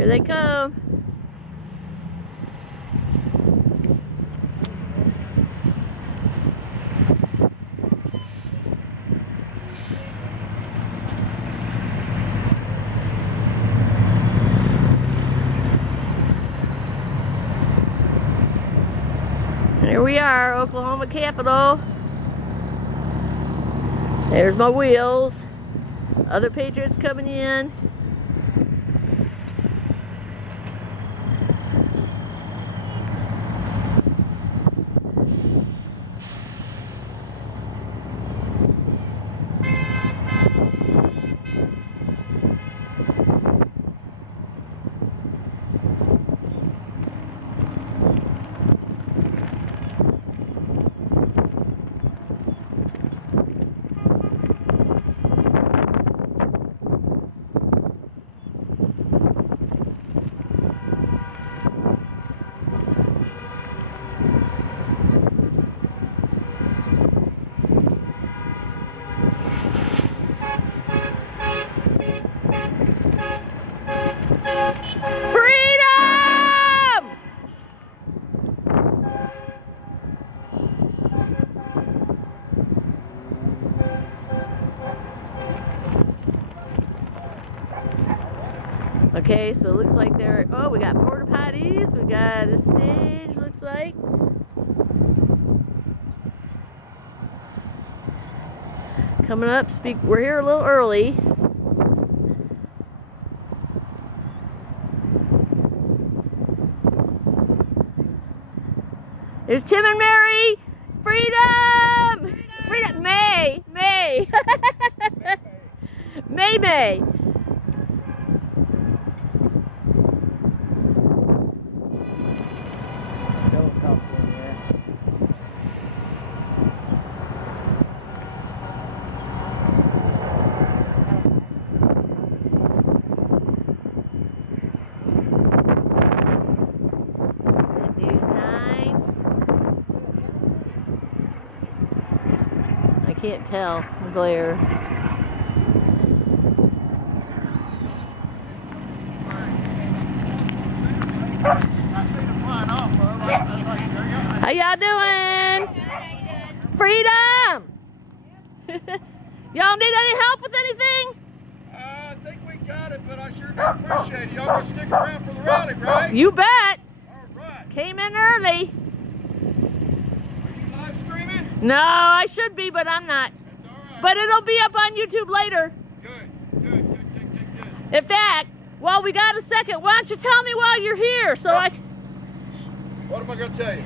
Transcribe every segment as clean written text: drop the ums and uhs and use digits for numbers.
Here they come. Here we are, Oklahoma Capitol. There's my wheels. Other patriots coming in. Okay, so it looks like they're, oh, we got porta potties, we got a stage, looks like. Coming up, we're here a little early. There's Tim and Mary! Freedom! Freedom! May! May! May May! Can't tell the glare. How y'all doing? Freedom! Y'all need any help with anything? I think we got it, but I sure do appreciate it. Y'all gonna stick around for the rally, right? You bet. All right. Came in early. Live streaming? No, I should be, but I'm not. That's all right. But it'll be up on YouTube later. Good. In fact, while we got a second, why don't you tell me while you're here so I... What am I going to tell you?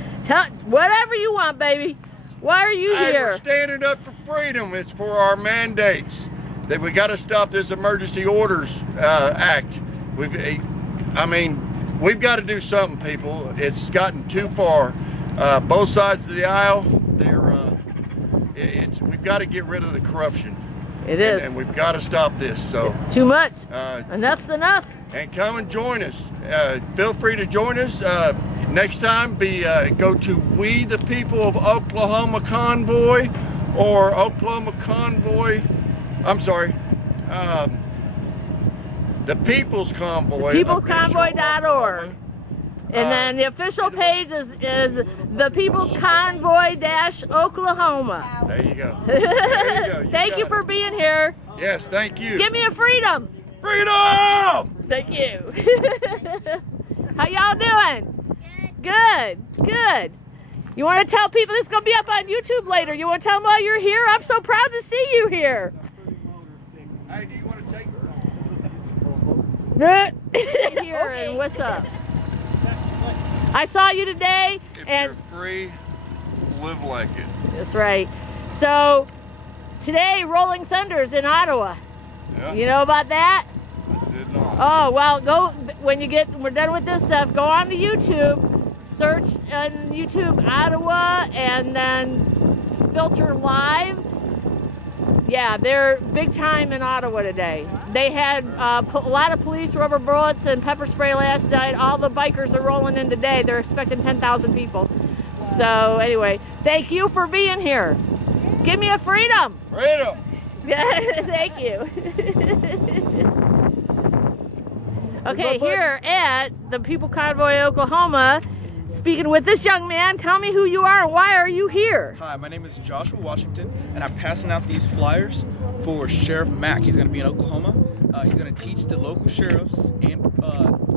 Whatever you want, baby. Why are you here? We're standing up for freedom. It's for our mandates. That we got to stop this Emergency Orders Act. We've got to do something, people. It's gotten too far. Both sides of the aisle, we've got to get rid of the corruption. It is. And we've got to stop this. So too much. Enough's enough. And come and join us. Feel free to join us. Next time, go to We the People of Oklahoma Convoy or Oklahoma Convoy. I'm sorry. The People's Convoy. Peoplesconvoy.org. And then the official page is the People's Convoy-Oklahoma. There you go. There you go. Thank you for being here. Yes, thank you. Give me a freedom. Freedom! Thank you. How y'all doing? Good. Good. You want to tell people this is going to be up on YouTube later? You want to tell them why you're here? I'm so proud to see you here. Hey, do you want to take here okay. And what's up? I saw you today, if and you're free, live like it. That's right. So today, Rolling Thunder's in Ottawa. Yeah. You know about that? I did not. Oh well, go when we're done with this stuff. Go on to YouTube, search on YouTube Ottawa, and then filter live. Yeah, they're big time in Ottawa today. They had a lot of police, rubber bullets, and pepper spray last night. All the bikers are rolling in today. They're expecting 10,000 people. So anyway, thank you for being here. Give me a freedom. Freedom. Thank you. Okay, here at the People Convoy, Oklahoma, speaking with this young man. Tell me who you are and why are you here? Hi, my name is Joshua Washington, and I'm passing out these flyers for Sheriff Mack. He's going to be in Oklahoma. He's going to teach the local sheriffs and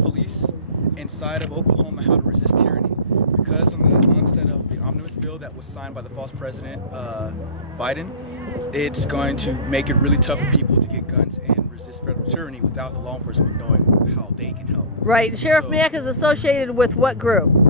police inside of Oklahoma how to resist tyranny. Because on the onset of the omnibus bill that was signed by the false president, Biden, it's going to make it really tough for people to get guns and resist federal tyranny without the law enforcement knowing how they can help. Right. Sheriff Mack is associated with what group?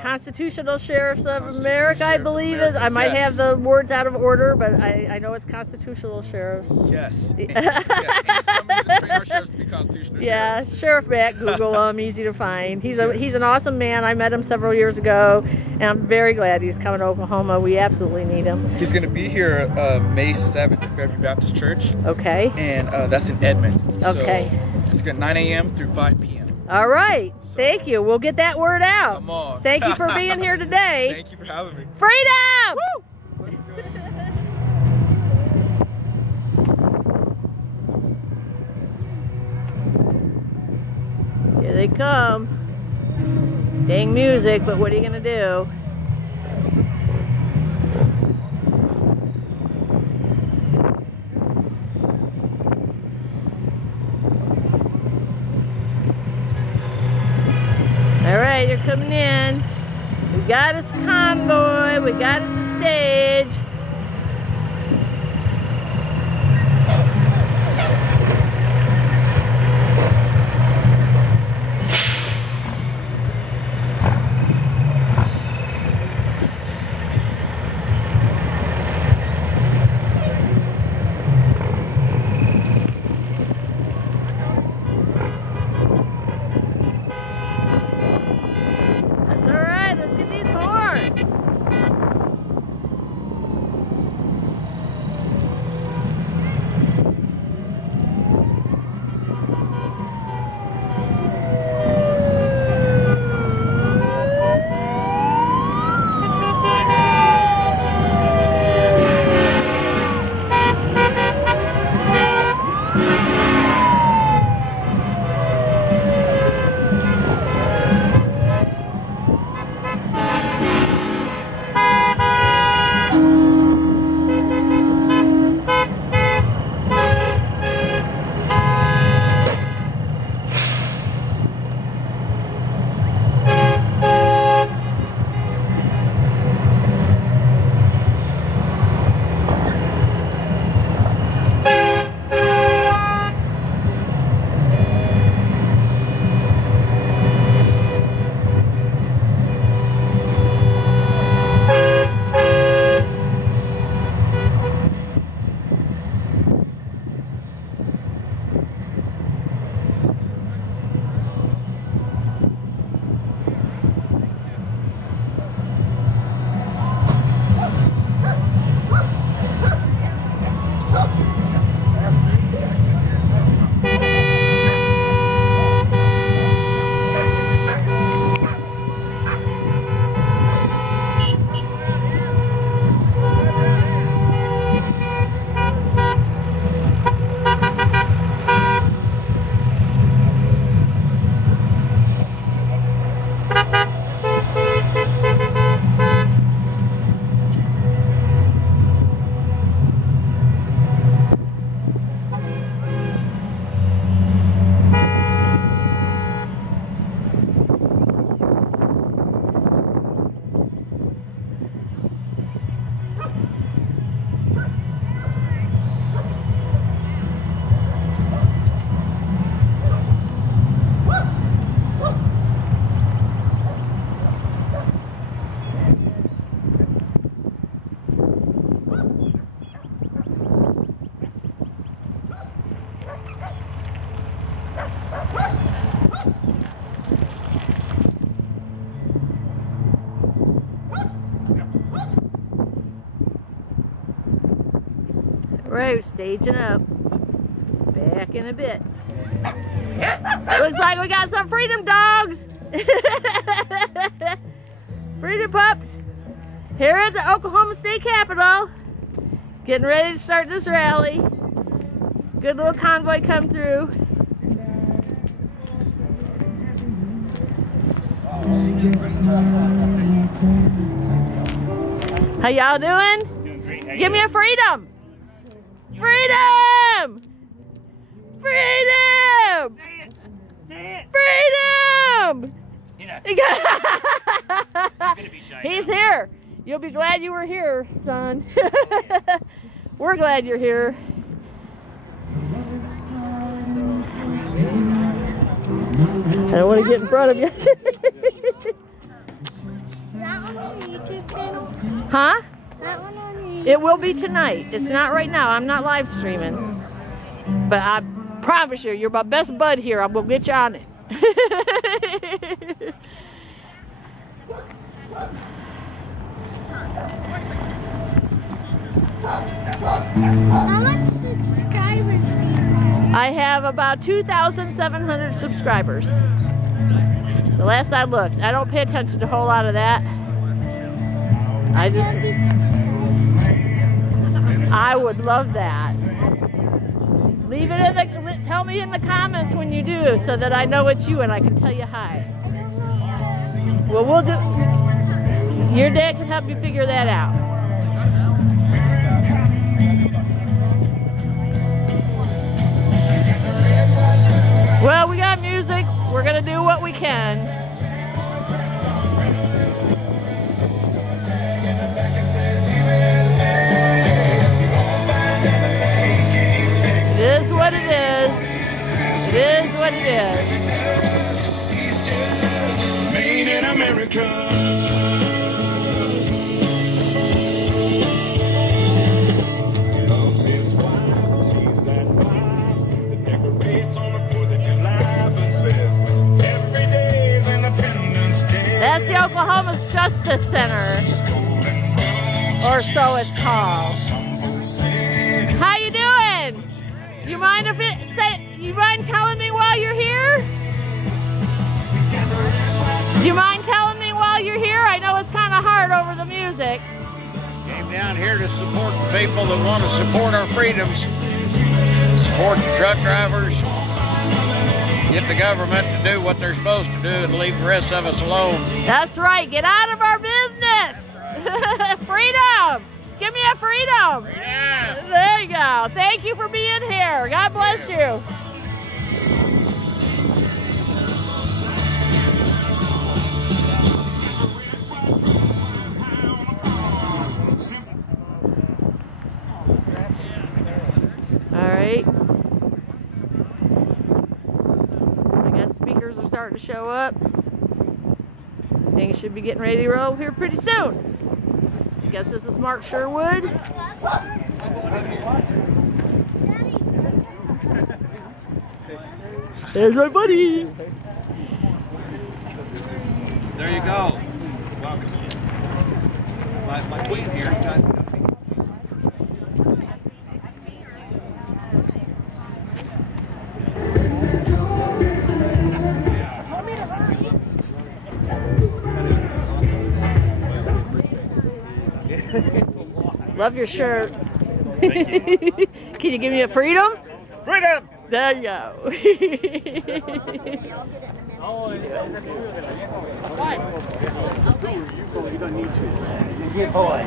Constitutional Sheriffs of America, I believe it. I might have the words out of order, but I know it's Constitutional Sheriffs. Yes. And it's coming to train our sheriffs to be constitutional sheriffs. Yeah, Sheriff Mack, Google him, easy to find. He's an awesome man. I met him several years ago, and I'm very glad he's coming to Oklahoma. We absolutely need him. He's going to be here May 7th at Fairview Baptist Church. Okay. And that's in Edmond. Okay. So it's got 9 a.m. through 5 p.m. All right. So, thank you. We'll get that word out. Come on. Thank you for being here today. Thank you for having me. Freedom! Woo! Let's go. Here they come. Dang music, but what are you going to do? All right, you're coming in. We got us a convoy. We got us a stage. Right, staging up. Back in a bit. Looks like we got some freedom dogs. Freedom pups. Here at the Oklahoma State Capitol. Getting ready to start this rally. Good little convoy come through. How y'all doing? Doing great. Give me a freedom! Freedom! Freedom! Say it. Freedom! You know, He's here. You'll be glad you were here, son. We're glad you're here. I don't want to get in front of you. That one on your YouTube channel? Huh? That one on your It will be tonight. It's not right now. I'm not live streaming. But I promise you, you're my best bud here. I will get you on it. How much subscribers do you have? I have about 2,700 subscribers. The last I looked. I don't pay attention to a whole lot of that. I would love that. Leave it in the, tell me in the comments when you do so that I know it's you and I can tell you hi. Well, we'll do, your dad can help you figure that out. Well, we got music. We're gonna do what we can. It is what it is. It is what it is. Made in America. That's the Oklahoma Justice Center, or so it's called. How you doing? You mind if it say? You mind telling me while you're here? Do you mind telling me while you're here? I know it's kind of hard over the music. Came down here to support the people that want to support our freedoms, support the truck drivers, get the government to do what they're supposed to do and leave the rest of us alone. That's right. Get out of our business. Freedom. Give me a freedom. Yeah. There you go. Thank you for being here. God bless you. All right. I guess speakers are starting to show up. I think it should be getting ready to roll here pretty soon. I guess this is Mark Sherwood. There's my buddy. There you go. Welcome. My queen here. You guys Love your shirt. Can you give me a freedom? Freedom! There you go. Good boy.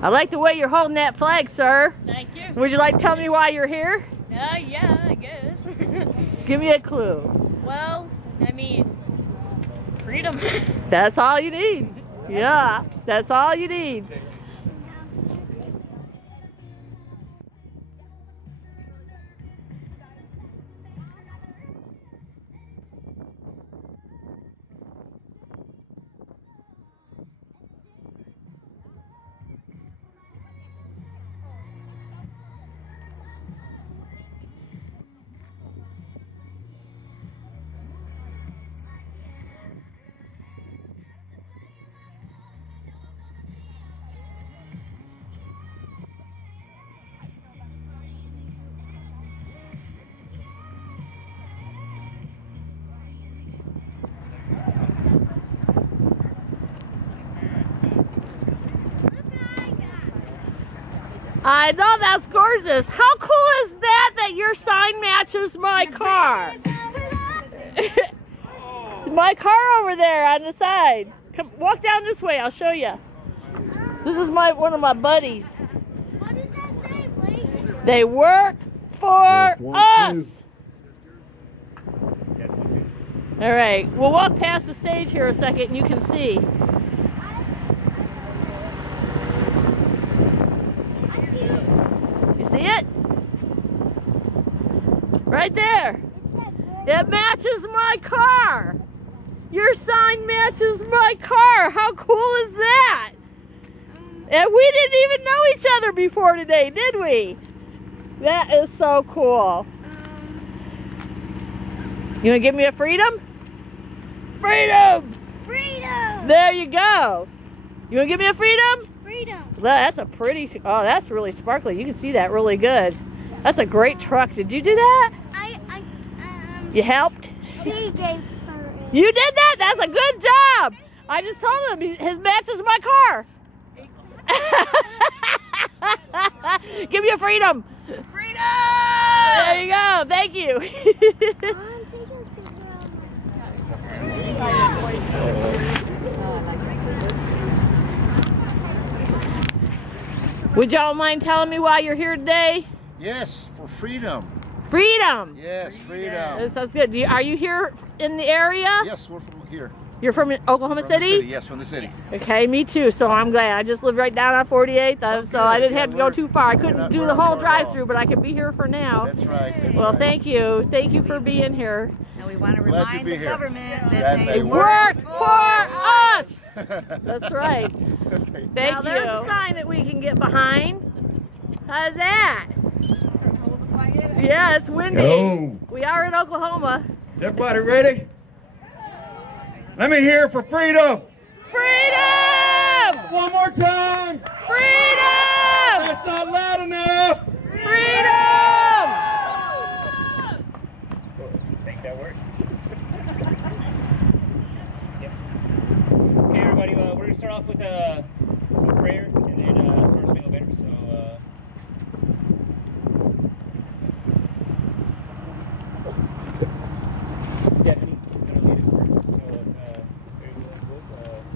I like the way you're holding that flag, sir. Thank you. Would you like to tell me why you're here? Yeah, I guess. Give me a clue. Well, I mean, freedom. That's all you need. Yeah, that's all you need. I know, that's gorgeous. How cool is that your sign matches my car? My car over there on the side. Come, walk down this way, I'll show you. This is one of my buddies. What does that say, Blake? They work for us. All right, we'll walk past the stage here a second and you can see. You see it? Right there. It matches my car. Your sign matches my car. How cool is that? And we didn't even know each other before today, did we? That is so cool. You want to give me a freedom? Freedom! Freedom! There you go. You want to give me a freedom? Freedom! That's a pretty, oh, that's really sparkly. You can see that really good. That's a great truck. Did you do that? You helped? She gave her it. You did that? That's a good job. I just told him his matches my car. Give me a freedom. Freedom! There you go. Thank you. Would y'all mind telling me why you're here today? Yes, for freedom. Freedom. Yes, freedom. That sounds good. Are you here in the area? Yes, we're from here. You're from Oklahoma From City? the city? Yes, from the city. Okay, me too. So I'm glad. I just live right down on 48th, so I didn't have to go too far. I couldn't do the whole drive-through, but I can be here for now. That's right. That's Well, right. thank you. Thank you for being here. And we want to Glad to remind be the here. government That that they they Work for us! That's right. Okay. Thank you. There's a sign that we can get behind. How's that? Yeah, it's windy. Hello. We are in Oklahoma. Is everybody ready? Let me hear for freedom. Freedom! One more time. Freedom! That's not loud enough. Freedom! Think that works? Yep. Okay, everybody, we're going to start off with a prayer and then start to feel better. So, Stephanie is going to lead us through. So,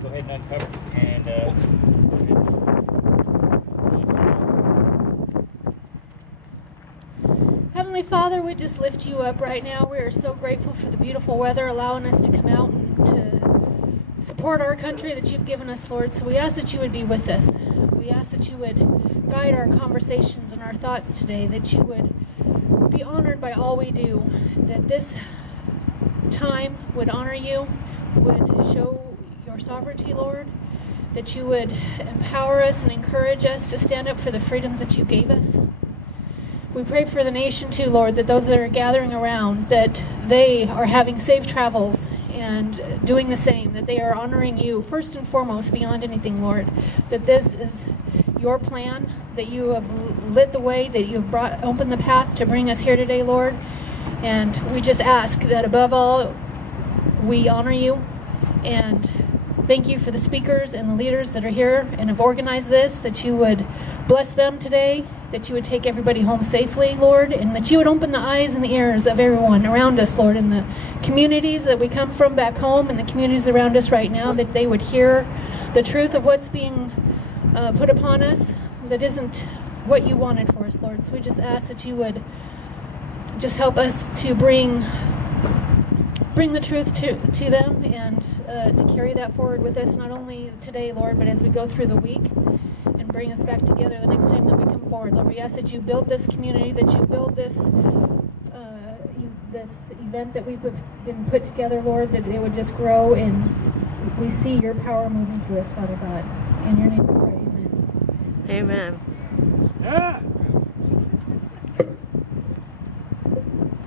go ahead and uncover and Heavenly Father, we just lift you up right now. We are so grateful for the beautiful weather, allowing us to come out and to support our country that you've given us, Lord. So we ask that you would be with us. We ask that you would guide our conversations and our thoughts today, that you would be honored by all we do, that this time would honor you, would show your sovereignty, Lord, that you would empower us and encourage us to stand up for the freedoms that you gave us. We pray for the nation too, Lord, that those that are gathering around, that they are having safe travels and doing the same, that they are honoring you first and foremost beyond anything, Lord, that this is your plan, that you have lit the way, that you have opened the path to bring us here today, Lord. And we just ask that above all, we honor you and thank you for the speakers and the leaders that are here and have organized this, that you would bless them today, that you would take everybody home safely, Lord, and that you would open the eyes and the ears of everyone around us, Lord, in the communities that we come from back home and the communities around us right now, that they would hear the truth of what's being put upon us that isn't what you wanted for us, Lord. So we just ask that you would just help us to bring the truth to them and to carry that forward with us, not only today, Lord, but as we go through the week and bring us back together the next time that we come forward. Lord, we ask that you build this community, that you build this this event that we've been put together, Lord, that it would just grow and we see your power moving through us, Father God. In your name we pray, amen. Amen. yeah.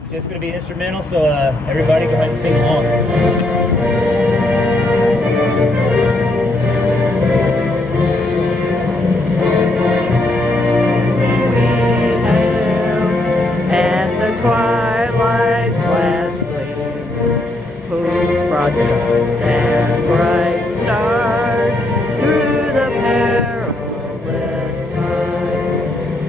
Just going to be instrumental, so everybody go ahead and sing along. And the twilight's last gleam, whose broad stripes and bright stars through the perilous night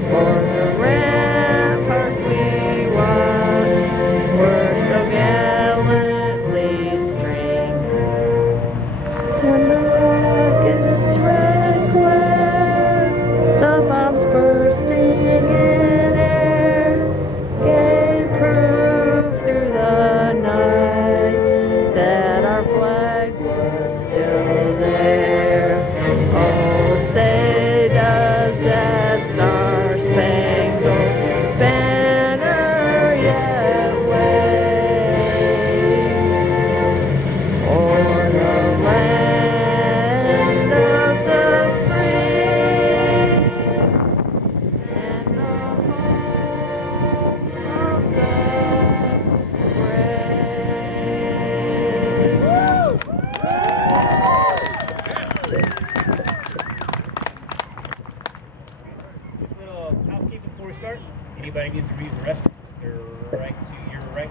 anybody needs to use the restroom, they're right to your right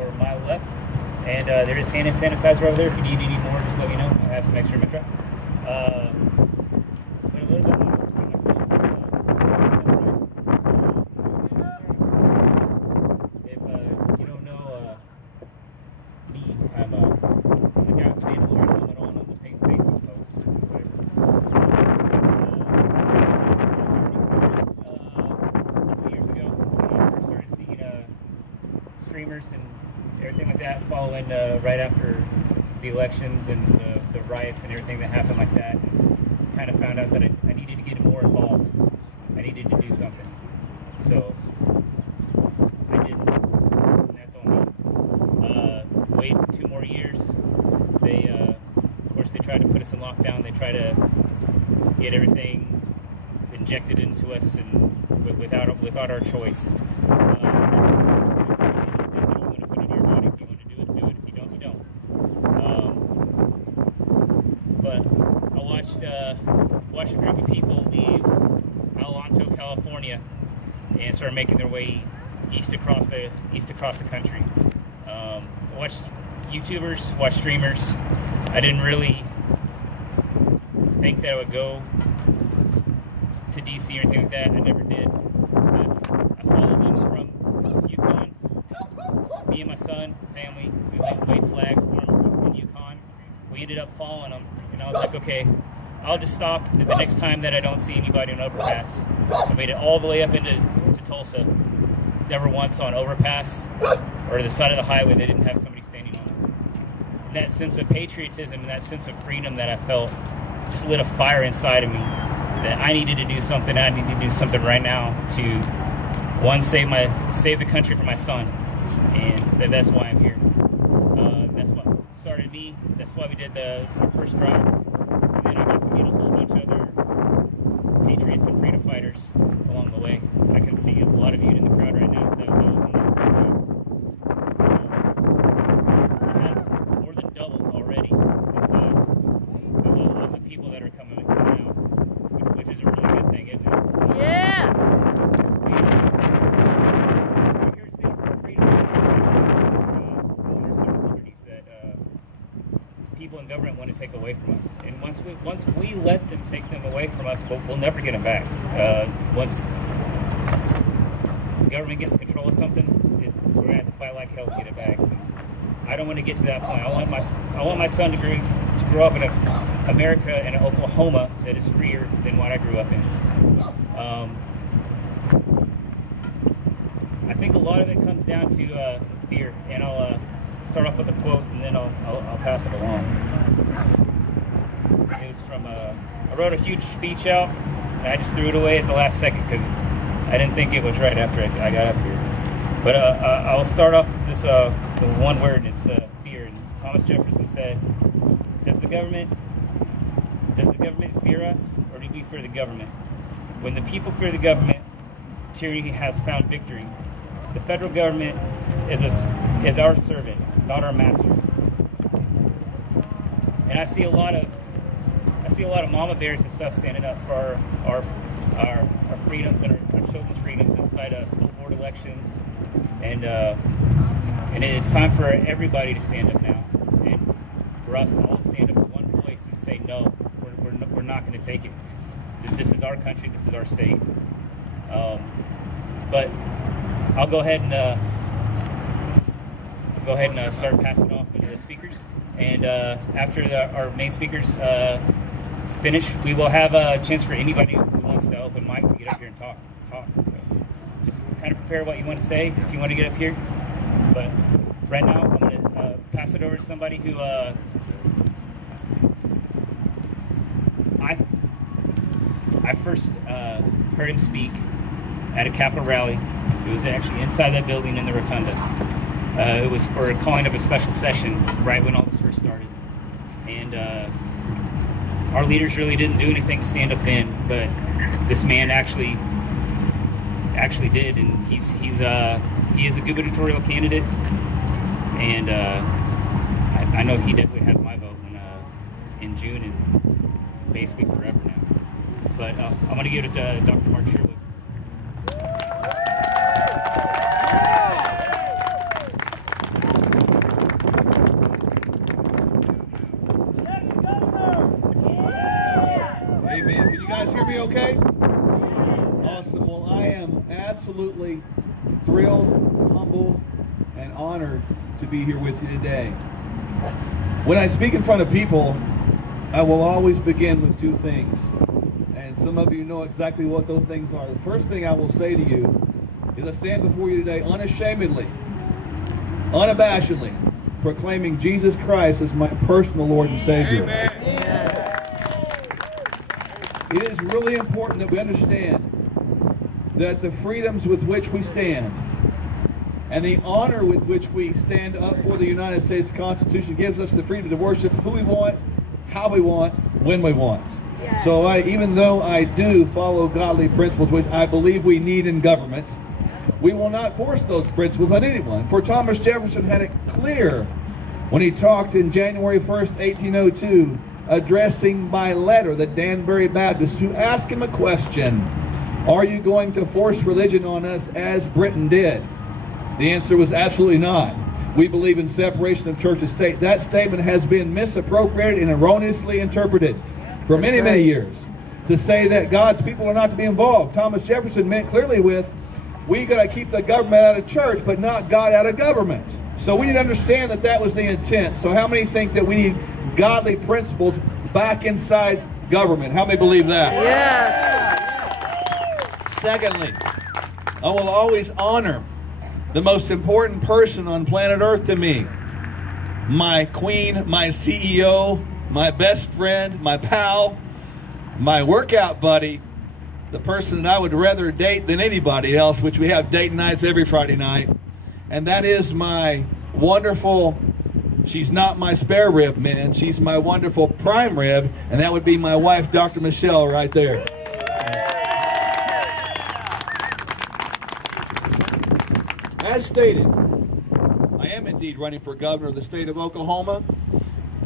or my left. And there is hand sanitizer over there. If you need any more, just let me know. I have some extra in my truck. But a little bit more about myself. If you don't know me, I'm the guy with the Mandalorian helmet on the Facebook post. A couple years ago, when I first started seeing streamers and everything like that following right after the elections and the riots and everything that happened like that. Kind of found out that I needed to get more involved. I needed to do something. So I did. And that's on me. Wait 2 more years. They, of course, they tried to put us in lockdown. They tried to get everything injected into us and without our choice. Watched a group of people leave Alonto, California, and started making their way east across the country. Watched YouTubers, watched streamers. I didn't really think that I would go to DC or anything like that. I never did. But I followed them from Yukon. Me and my son, family, we went and waved flags for them in Yukon. We ended up following them, and I was like, okay, I'll just stop the next time that I don't see anybody on overpass. I made it all the way up into Tulsa. Never once on overpass or the side of the highway they didn't have somebody standing on it. And that sense of patriotism and that sense of freedom that I felt just lit a fire inside of me that I needed to do something. I need to do something right now to, one, save the country for my son. And that's why I'm here. That's what started me. That's why we did the first drive. And then I got to meet a whole bunch of other patriots and freedom fighters along the way. I can see a lot of you in the crowd right now that was on the first drive. It has more than doubled already in size of the people that are coming out, which is a really good thing, isn't it? Yes! We're here to stand for our freedom and civil liberties that people in government want to take away from us. And once we let them take them away from us, we'll never get them back. Once the government gets control of something, we're gonna have to fight like hell to get it back. I don't want to get to that point. I want my son to grow up in America and Oklahoma that is freer than what I grew up in. I think a lot of it comes down to fear, and I'll start off with a quote, and then I'll pass it along. It was from I wrote a huge speech out, and I just threw it away at the last second because I didn't think it was right after I got up here. But I'll start off with this the one word, and it's fear. And Thomas Jefferson said, "Does the government fear us, or do we fear the government? When the people fear the government, tyranny has found victory. The federal government is our servant, not our master." And I see a lot of mama bears and stuff standing up for our freedoms and our children's freedoms inside school board elections, and it's time for everybody to stand up now, and for us all to stand up with one voice and say no, we're not going to take it. This is our country, this is our state. But I'll go ahead and start passing off to the speakers, and after our main speakers finish, we will have a chance for anybody who wants to open mic to get up here and talk. So just kind of prepare what you want to say if you want to get up here. But right now, I'm going to pass it over to somebody who I first heard him speak at a Capitol rally. It was actually inside that building in the rotunda. It was for a calling of a special session right when all this first started. And our leaders really didn't do anything to stand up then, but this man actually did, and he is a gubernatorial candidate, and I know he definitely has my vote in June and basically forever now. But I'm going to give it to Dr. Mark Sherwood. guys hear me okay? Awesome. Well, I am absolutely thrilled, humbled, and honored to be here with you today. When I speak in front of people, I will always begin with two things. And some of you know exactly what those things are. The first thing I will say to you is I stand before you today unashamedly, unabashedly, proclaiming Jesus Christ as my personal Lord and Savior. Amen. It is really important that we understand that the freedoms with which we stand and the honor with which we stand up for the United States Constitution gives us the freedom to worship who we want, how we want, when we want. Yes. So even though I do follow godly principles, which I believe we need in government, we will not force those principles on anyone. For Thomas Jefferson had it clear when he talked in January 1st, 1802, addressing by letter the Danbury Baptists who asked him a question: are you going to force religion on us as Britain did? The answer was absolutely not. We believe in separation of church and state. That statement has been misappropriated and erroneously interpreted for many, many years to say that God's people are not to be involved. Thomas Jefferson meant clearly with, we got to keep the government out of church, but not God out of government. So we need to understand that that was the intent. So how many think that we need godly principles back inside government? How many believe that? Yes. Secondly, I will always honor the most important person on planet Earth to me. My queen, my CEO, my best friend, my pal, my workout buddy, the person that I would rather date than anybody else, which we have date nights every Friday night. And that is my wonderful, she's not my spare rib, man. She's my wonderful prime rib, and that would be my wife, Dr. Michelle, right there. As stated, I am indeed running for governor of the state of Oklahoma,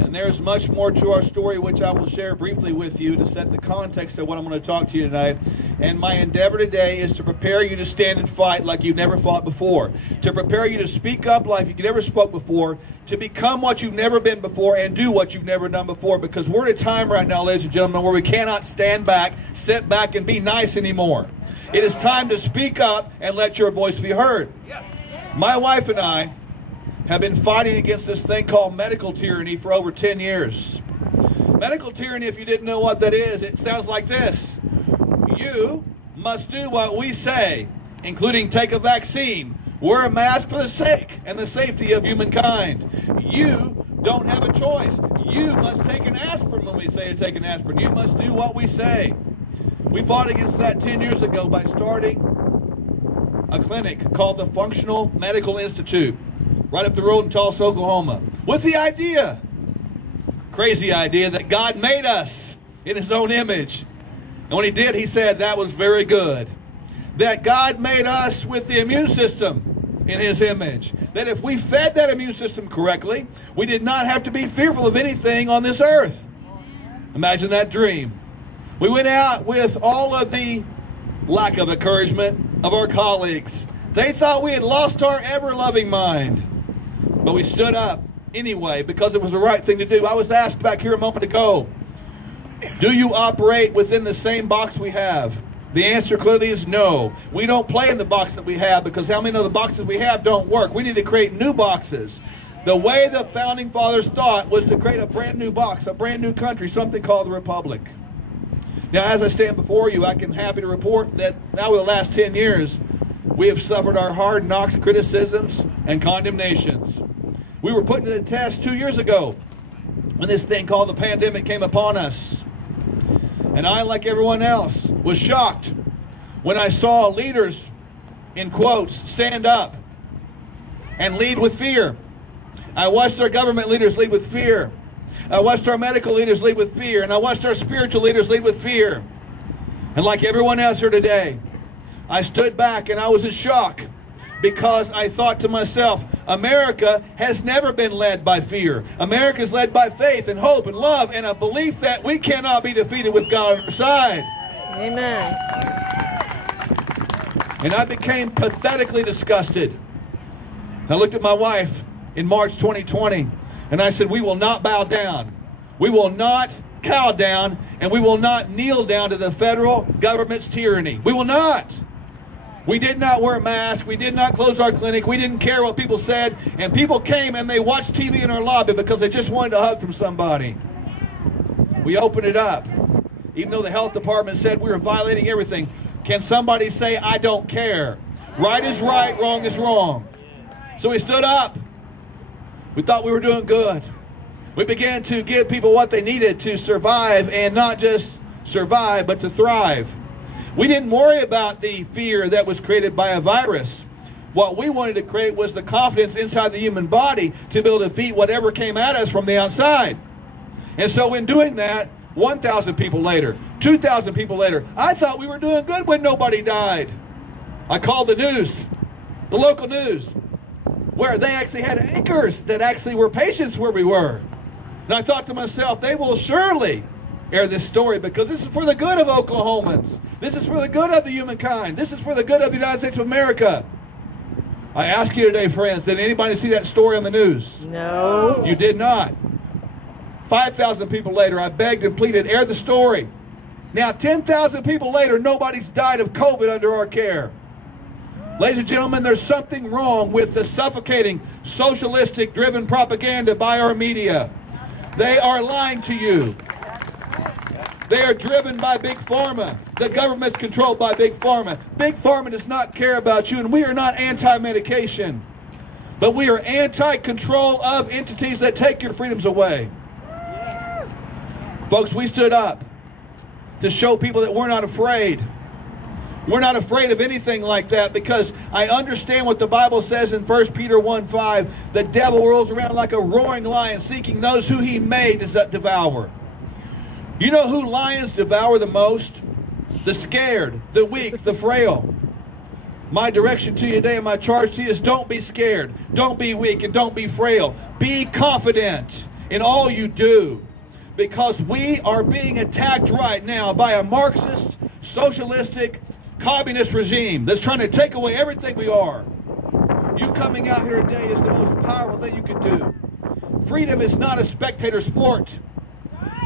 and there's much more to our story which I will share briefly with you to set the context of what I'm going to talk to you tonight. And my endeavor today is to prepare you to stand and fight like you've never fought before, to prepare you to speak up like you've never spoke before, to become what you've never been before and do what you've never done before, because we're at a time right now, ladies and gentlemen, where we cannot stand back, sit back, and be nice anymore. It is time to speak up and let your voice be heard. My wife and I have been fighting against this thing called medical tyranny for over 10 years. Medical tyranny, if you didn't know what that is, it sounds like this. You must do what we say, including take a vaccine, wear a mask for the sake and the safety of humankind. You don't have a choice. You must take an aspirin when we say to take an aspirin. You must do what we say. We fought against that 10 years ago by starting a clinic called the Functional Medical Institute right up the road in Tulsa, Oklahoma, with the idea, crazy idea, that God made us in his own image. And when he did, he said that was very good. That God made us with the immune system in his image. That if we fed that immune system correctly, we did not have to be fearful of anything on this earth. Imagine that dream. We went out with all of the lack of encouragement of our colleagues. They thought we had lost our ever-loving mind. But we stood up anyway because it was the right thing to do. I was asked back here a moment ago, do you operate within the same box we have? The answer clearly is no. We don't play in the box that we have, because how many know the boxes we have don't work? We need to create new boxes. The way the Founding Fathers thought was to create a brand new box, a brand new country, something called the Republic. Now, as I stand before you, I can happy to report that now over the last 10 years, we have suffered our hard knocks, criticisms, and condemnations. We were put to the test 2 years ago when this thing called the pandemic came upon us. And I, like everyone else, was shocked when I saw leaders, in quotes, stand up and lead with fear. I watched our government leaders lead with fear. I watched our medical leaders lead with fear. And I watched our spiritual leaders lead with fear. And like everyone else here today, I stood back and I was in shock, because I thought to myself, America has never been led by fear. America is led by faith and hope and love and a belief that we cannot be defeated with God on our side. Amen. And I became pathetically disgusted. I looked at my wife in March 2020 and I said, we will not bow down. We will not cow down, and we will not kneel down to the federal government's tyranny. We will not. We did not wear masks. We did not close our clinic. We didn't care what people said. And people came and they watched TV in our lobby because they just wanted a hug from somebody. We opened it up. Even though the health department said we were violating everything, can somebody say, I don't care? Right is right, wrong is wrong. So we stood up. We thought we were doing good. We began to give people what they needed to survive, and not just survive, but to thrive. We didn't worry about the fear that was created by a virus. What we wanted to create was the confidence inside the human body to be able to defeat whatever came at us from the outside. And so in doing that, 1,000 people later, 2,000 people later, I thought we were doing good when nobody died. I called the news, the local news, where they actually had anchors that actually were patients where we were. And I thought to myself, they will surely air this story because this is for the good of Oklahomans. This is for the good of the humankind. This is for the good of the United States of America. I ask you today, friends, did anybody see that story on the news? No. You did not. 5,000 people later, I begged and pleaded, air the story. Now, 10,000 people later, nobody's died of COVID under our care. Ladies and gentlemen, there's something wrong with the suffocating, socialistic-driven propaganda by our media. They are lying to you. They are driven by Big Pharma. The government's controlled by Big Pharma. Big Pharma does not care about you, and we are not anti-medication. But we are anti-control of entities that take your freedoms away. Folks, we stood up to show people that we're not afraid. We're not afraid of anything like that because I understand what the Bible says in 1 Peter 1:5. The devil rolls around like a roaring lion seeking those who he may devour. You know who lions devour the most? The scared, the weak, the frail. My direction to you today and my charge to you is don't be scared, don't be weak, and don't be frail. Be confident in all you do because we are being attacked right now by a Marxist, socialistic, communist regime that's trying to take away everything we are. You coming out here today is the most powerful thing you can do. Freedom is not a spectator sport.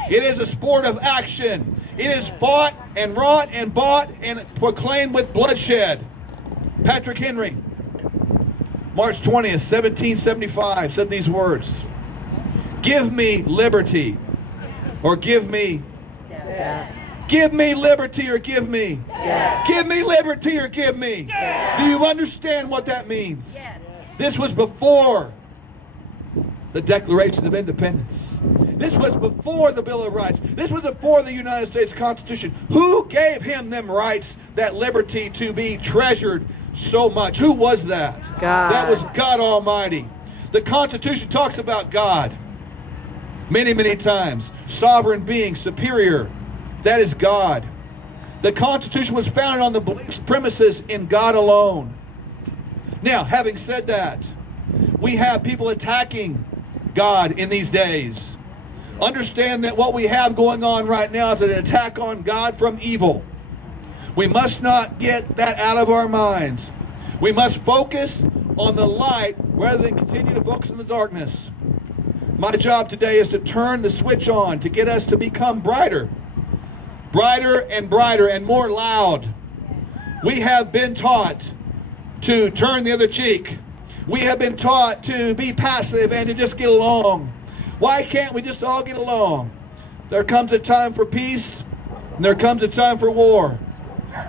It is a sport of action. It is fought and wrought and bought and proclaimed with bloodshed. Patrick Henry, March 20th, 1775, said these words. Give me liberty or give me death. Give me liberty or give me death. Give me liberty or give me death. Do you understand what that means? Yes. This was before the Declaration of Independence. This was before the Bill of Rights. This was before the United States Constitution. Who gave him them rights, that liberty to be treasured so much? Who was that? God. That was God Almighty. The Constitution talks about God many, many times. Sovereign being, superior. That is God. The Constitution was founded on the premises in God alone. Now, having said that, we have people attacking God in these days. Understand that what we have going on right now is an attack on God from evil. We must not get that out of our minds. We must focus on the light rather than continue to focus on the darkness. My job today is to turn the switch on to get us to become brighter. Brighter and brighter and more loud. We have been taught to turn the other cheek. We have been taught to be passive and to just get along. Why can't we just all get along? There comes a time for peace, and there comes a time for war.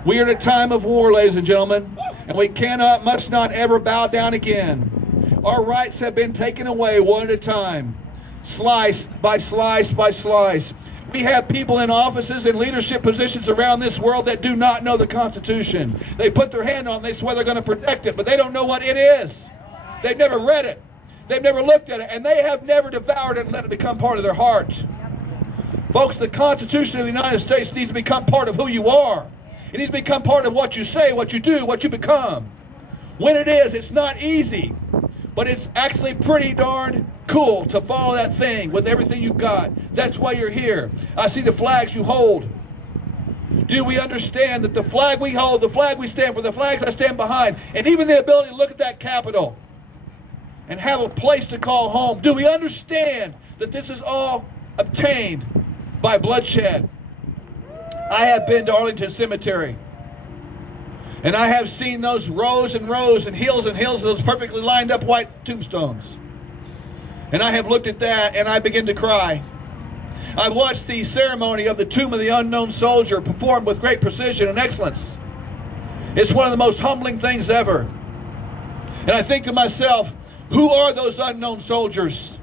We are in a time of war, ladies and gentlemen, and we must not ever bow down again. Our rights have been taken away one at a time, slice by slice by slice. We have people in offices and leadership positions around this world that do not know the Constitution. They put their hand on it, they swear they're going to protect it, but they don't know what it is. They've never read it. They've never looked at it, and they have never devoured it and let it become part of their heart. Folks, the Constitution of the United States needs to become part of who you are. It needs to become part of what you say, what you do, what you become. When it is, it's not easy, but it's actually pretty darn cool to follow that thing with everything you've got. That's why you're here. I see the flags you hold. Do we understand that the flag we hold, the flag we stand for, the flags I stand behind, and even the ability to look at that Capitol and have a place to call home? Do we understand that this is all obtained by bloodshed. I have been to Arlington Cemetery, and I have seen those rows and rows and hills of those perfectly lined up white tombstones. And I have looked at that and I begin to cry. I watched the ceremony of the Tomb of the Unknown Soldier performed with great precision and excellence. It's one of the most humbling things ever. And I think to myself, who are those unknown soldiers?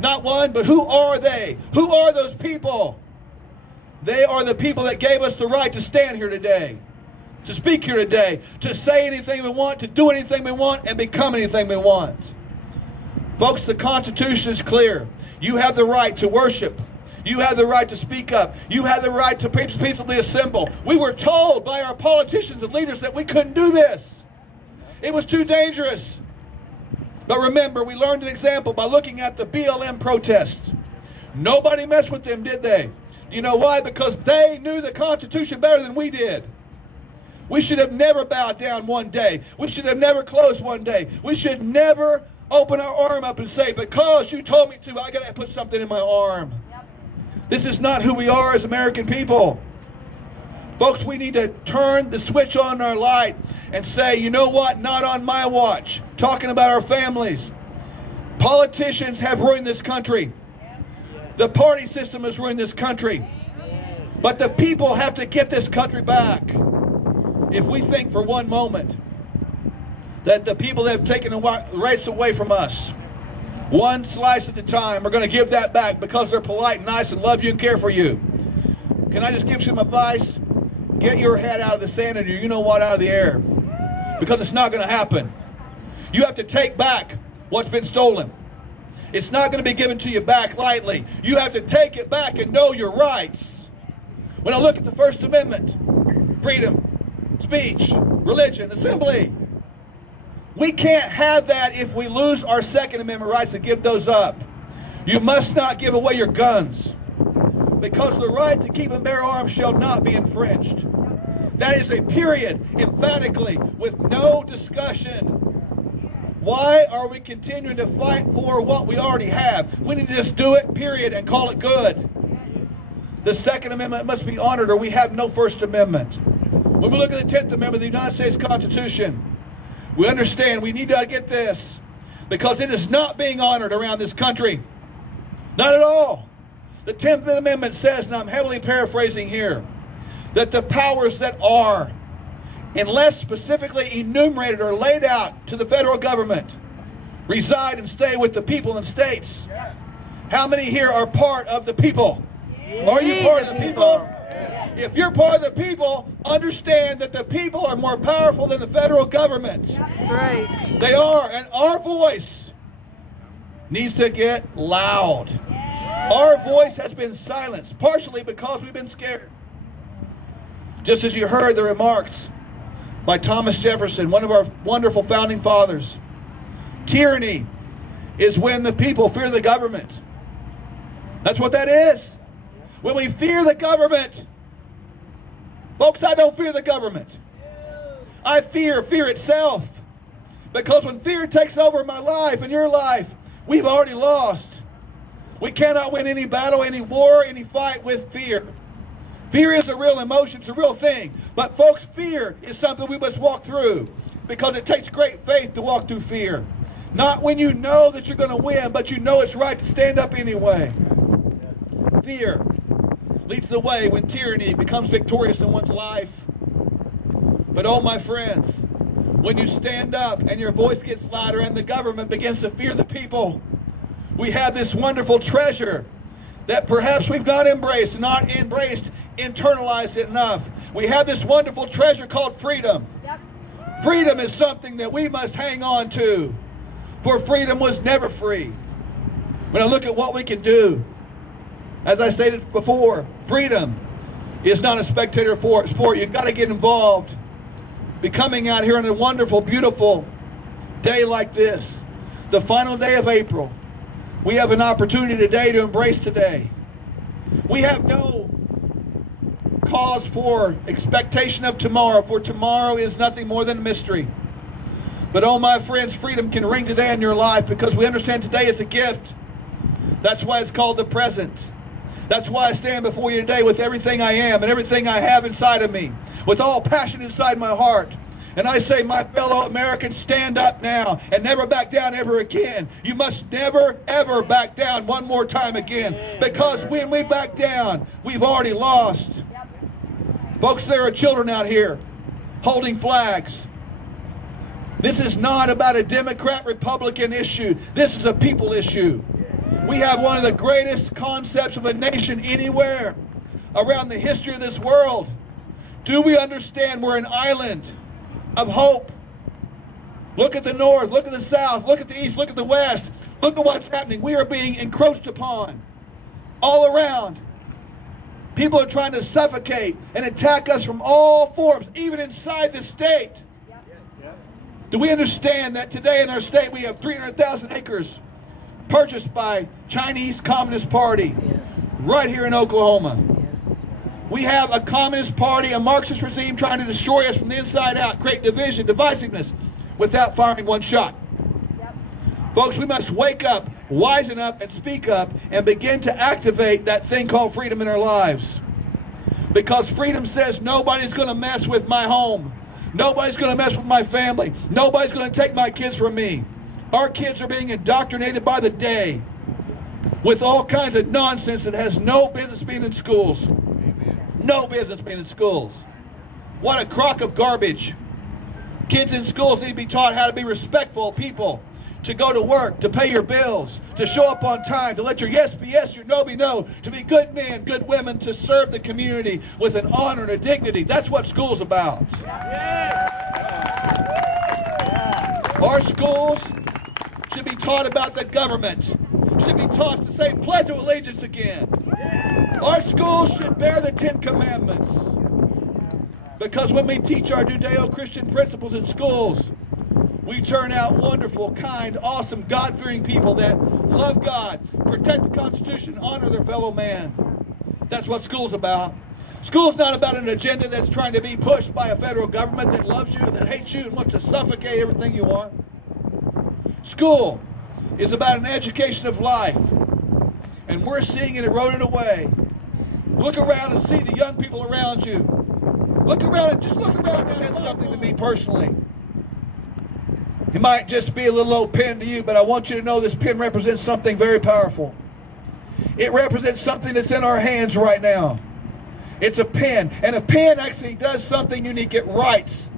Not one, but who are they? Who are those people? They are the people that gave us the right to stand here today, to speak here today, to say anything we want, to do anything we want, and become anything we want. Folks, the Constitution is clear. You have the right to worship. You have the right to speak up. You have the right to peaceably assemble. We were told by our politicians and leaders that we couldn't do this. It was too dangerous. But remember, we learned an example by looking at the BLM protests. Nobody messed with them, did they? You know why? Because they knew the Constitution better than we did. We should have never bowed down one day. We should have never closed one day. We should never open our arm up and say, because you told me to, I got to put something in my arm. Yep. This is not who we are as American people. Folks, we need to turn the switch on our light and say, you know what? Not on my watch. Talking about our families. Politicians have ruined this country. The party system has ruined this country. But the people have to get this country back. If we think for one moment that the people that have taken the rights away from us, one slice at a time, are going to give that back because they're polite and nice and love you and care for you. Can I just give some advice? Get your head out of the sand and your you-know-what out of the air. Because it's not going to happen. You have to take back what's been stolen. It's not going to be given to you back lightly. You have to take it back and know your rights. When I look at the First Amendment, freedom, speech, religion, assembly, we can't have that if we lose our Second Amendment rights and give those up. You must not give away your guns, because the right to keep and bear arms shall not be infringed. That is a period, emphatically, with no discussion. Why are we continuing to fight for what we already have? We need to just do it, period, and call it good. The Second Amendment must be honored, or we have no First Amendment. When we look at the 10th Amendment of the United States Constitution, we understand we need to get this, because it is not being honored around this country. Not at all. The 10th Amendment says, and I'm heavily paraphrasing here, that the powers that are, unless specifically enumerated or laid out to the federal government, reside and stay with the people and states. Yes. How many here are part of the people? Yes. Are you part of the people? Yes. If you're part of the people, understand that the people are more powerful than the federal government. That's right. They are, and our voice needs to get loud. Yes. Our voice has been silenced, partially because we've been scared. Just as you heard the remarks by Thomas Jefferson, one of our wonderful founding fathers. Tyranny is when the people fear the government. That's what that is. When we fear the government. Folks, I don't fear the government. I fear fear itself. Because when fear takes over my life and your life, we've already lost. We cannot win any battle, any war, any fight with fear. Fear is a real emotion, it's a real thing. But folks, fear is something we must walk through, because it takes great faith to walk through fear. Not when you know that you're going to win, but you know it's right to stand up anyway. Fear leads the way when tyranny becomes victorious in one's life. But oh, my friends, when you stand up and your voice gets louder and the government begins to fear the people, we have this wonderful treasure that perhaps we've not embraced, internalized it enough. We have this wonderful treasure called freedom. Yep. Freedom is something that we must hang on to, for freedom was never free. When I look at what we can do, as I stated before, freedom is not a spectator sport. You've got to get involved. Be coming out here on a wonderful, beautiful day like this, the final day of April. We have an opportunity today to embrace today. We have no cause for expectation of tomorrow, for tomorrow is nothing more than a mystery. But oh, my friends, freedom can ring today in your life, because we understand today is a gift. That's why it's called the present. That's why I stand before you today with everything I am and everything I have inside of me, with all passion inside my heart. And I say, my fellow Americans, stand up now and never back down ever again. You must never, ever back down one more time again. Because when we back down, we've already lost. Folks, there are children out here holding flags. This is not about a Democrat-Republican issue. This is a people issue. We have one of the greatest concepts of a nation anywhere around the history of this world. Do we understand we're an island of hope? Look at the north, look at the south, look at the east, look at the west. Look at what's happening. We are being encroached upon all around. People are trying to suffocate and attack us from all forms, even inside the state. Do we understand that today in our state we have 300,000 acres purchased by Chinese Communist Party right here in Oklahoma? We have a Communist Party, a Marxist regime trying to destroy us from the inside out, create division, divisiveness, without firing one shot. Folks, we must wake up, wisen up, and speak up, and begin to activate that thing called freedom in our lives. Because freedom says nobody's going to mess with my home. Nobody's going to mess with my family. Nobody's going to take my kids from me. Our kids are being indoctrinated by the day with all kinds of nonsense that has no business being in schools. No business being in schools. What a crock of garbage. Kids in schools need to be taught how to be respectful people, to go to work, to pay your bills, to show up on time, to let your yes be yes, your no be no, to be good men, good women, to serve the community with an honor and a dignity. That's what school's about. Our schools should be taught about the government, should be taught to say Pledge of Allegiance again. Our schools should bear the 10 Commandments. Because when we teach our Judeo-Christian principles in schools, we turn out wonderful, kind, awesome, God-fearing people that love God, protect the Constitution, honor their fellow man. That's what school's about. School's not about an agenda that's trying to be pushed by a federal government that loves you, that hates you, and wants to suffocate everything you are. School is about an education of life, and we're seeing it eroded away. Look around and see the young people around you. Look around and just look around and said something to me personally. It might just be a little old pen to you, but I want you to know this pen represents something very powerful. It represents something that's in our hands right now. It's a pen, and a pen actually does something unique. It writes.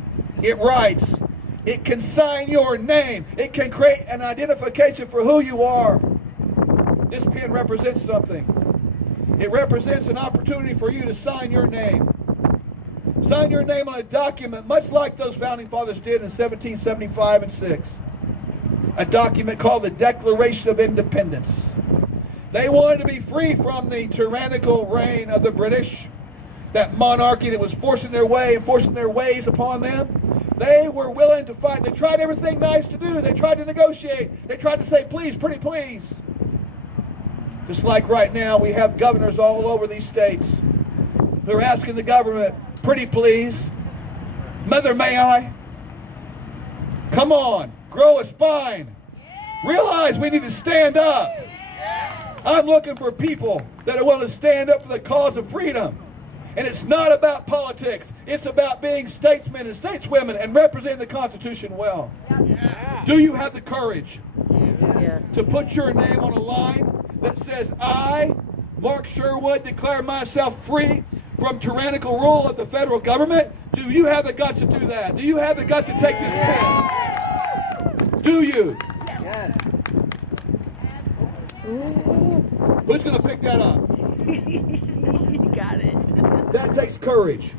It writes. It can sign your name. It can create an identification for who you are. This pen represents something. It represents an opportunity for you to sign your name. Sign your name on a document, much like those founding fathers did in 1775 and 6. A document called the Declaration of Independence. They wanted to be free from the tyrannical reign of the British, that monarchy that was forcing their way and forcing their ways upon them. They were willing to fight. They tried everything nice to do. They tried to negotiate. They tried to say, please, pretty please. Just like right now, we have governors all over these states who are asking the government, pretty please, mother may I? Come on, grow a spine. Realize we need to stand up. I'm looking for people that are willing to stand up for the cause of freedom. And it's not about politics. It's about being statesmen and stateswomen and representing the Constitution well. Do you have the courage to put your name on a line that says, I, Mark Sherwood, declare myself free from tyrannical rule of the federal government? Do you have the guts to do that? Do you have the guts to take this pen? Do you? Yes. Who's going to pick that up? You got it. That takes courage.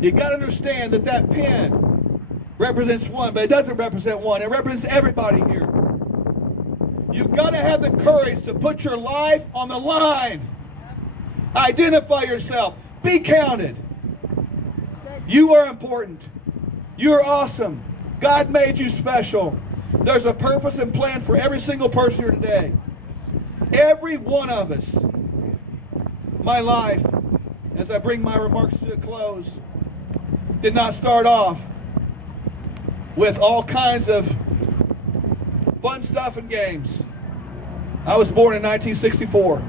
You got to understand that that pen represents one, but it doesn't represent one. It represents everybody here. You've got to have the courage to put your life on the line. Identify yourself. Be counted. You are important. You're awesome. God made you special. There's a purpose and plan for every single person here today. Every one of us. My life, as I bring my remarks to a close, did not start off with all kinds of fun stuff and games. I was born in 1964.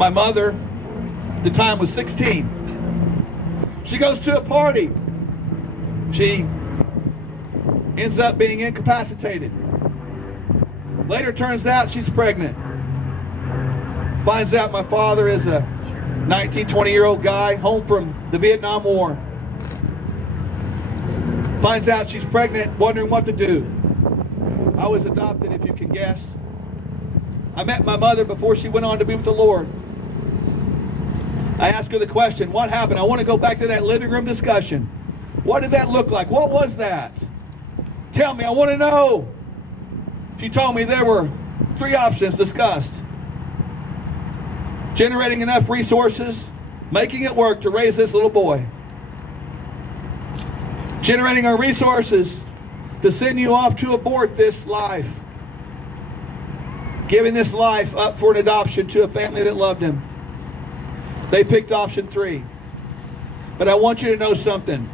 My mother, at the time, was 16. She goes to a party. She ends up being incapacitated. Later turns out she's pregnant. Finds out my father is a 19, 20-year-old guy home from the Vietnam War. Finds out she's pregnant, wondering what to do. I was adopted, if you can guess. I met my mother before she went on to be with the Lord. I asked her the question, what happened? I want to go back to that living room discussion. What did that look like? What was that? Tell me, I want to know. She told me there were 3 options discussed. Generating enough resources, making it work to raise this little boy. Generating our resources to send you off to abort this life. Giving this life up for an adoption to a family that loved him. They picked option 3. But I want you to know something.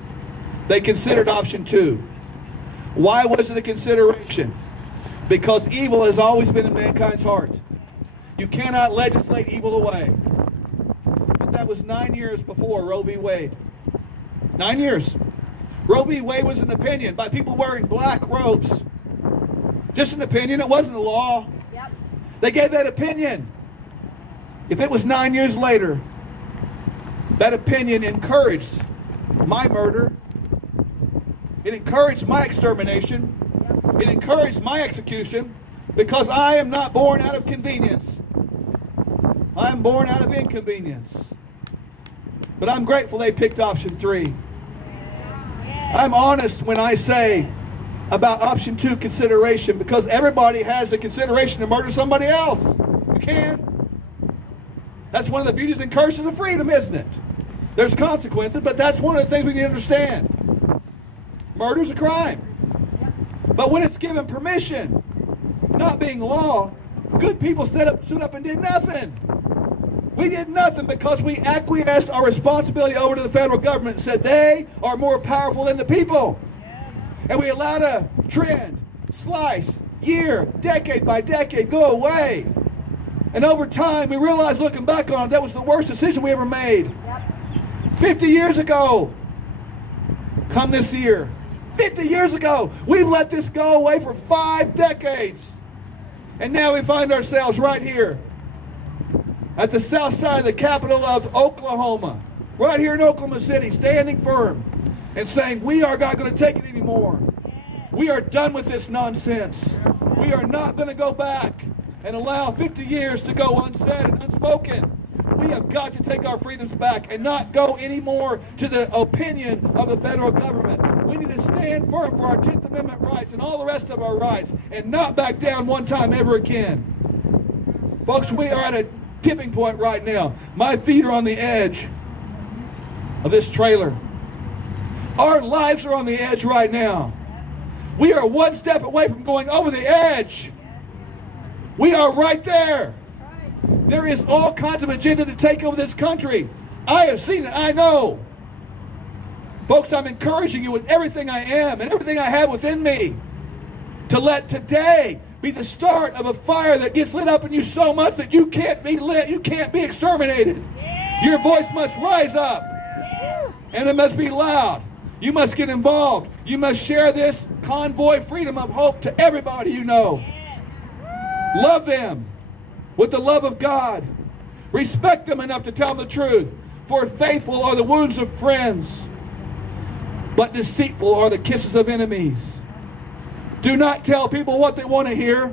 They considered option 2. Why was it a consideration? Because evil has always been in mankind's heart. You cannot legislate evil away. But that was 9 years before Roe v. Wade. 9 years. Roe v. Wade was an opinion by people wearing black robes. Just an opinion. It wasn't a law. Yep. They gave that opinion. If it was 9 years later, that opinion encouraged my murder. It encouraged my extermination. It encouraged my execution because I am not born out of convenience. I am born out of inconvenience. But I'm grateful they picked option 3. I'm honest when I say about option 2 consideration because everybody has the consideration to murder somebody else. You can. That's one of the beauties and curses of freedom, isn't it? There's consequences, but that's one of the things we need to understand. Murder's a crime. But when it's given permission, not being law, good people stood up and did nothing. We did nothing because we acquiesced our responsibility over to the federal government and said they are more powerful than the people. And we allowed a trend, slice, year, decade by decade go away. And over time, we realized, looking back on it, that was the worst decision we ever made. 50 years ago, come this year, 50 years ago, we've let this go away for 5 decades. And now we find ourselves right here at the south side of the capital of Oklahoma, right here in Oklahoma City, standing firm and saying, we are not going to take it anymore. We are done with this nonsense. We are not going to go back and allow 50 years to go unsaid and unspoken. We have got to take our freedoms back and not go anymore to the opinion of the federal government. We need to stand firm for our 10th Amendment rights and all the rest of our rights and not back down one time ever again. Folks, we are at a tipping point right now. My feet are on the edge of this trailer. Our lives are on the edge right now. We are one step away from going over the edge. We are right there. There is all kinds of agenda to take over this country. I have seen it. I know. Folks, I'm encouraging you with everything I am and everything I have within me to let today be the start of a fire that gets lit up in you so much that you can't be lit, you can't be exterminated. Your voice must rise up, and it must be loud. You must get involved. You must share this convoy freedom of hope to everybody you know. Love them with the love of God. Respect them enough to tell them the truth. For faithful are the wounds of friends, but deceitful are the kisses of enemies. Do not tell people what they want to hear.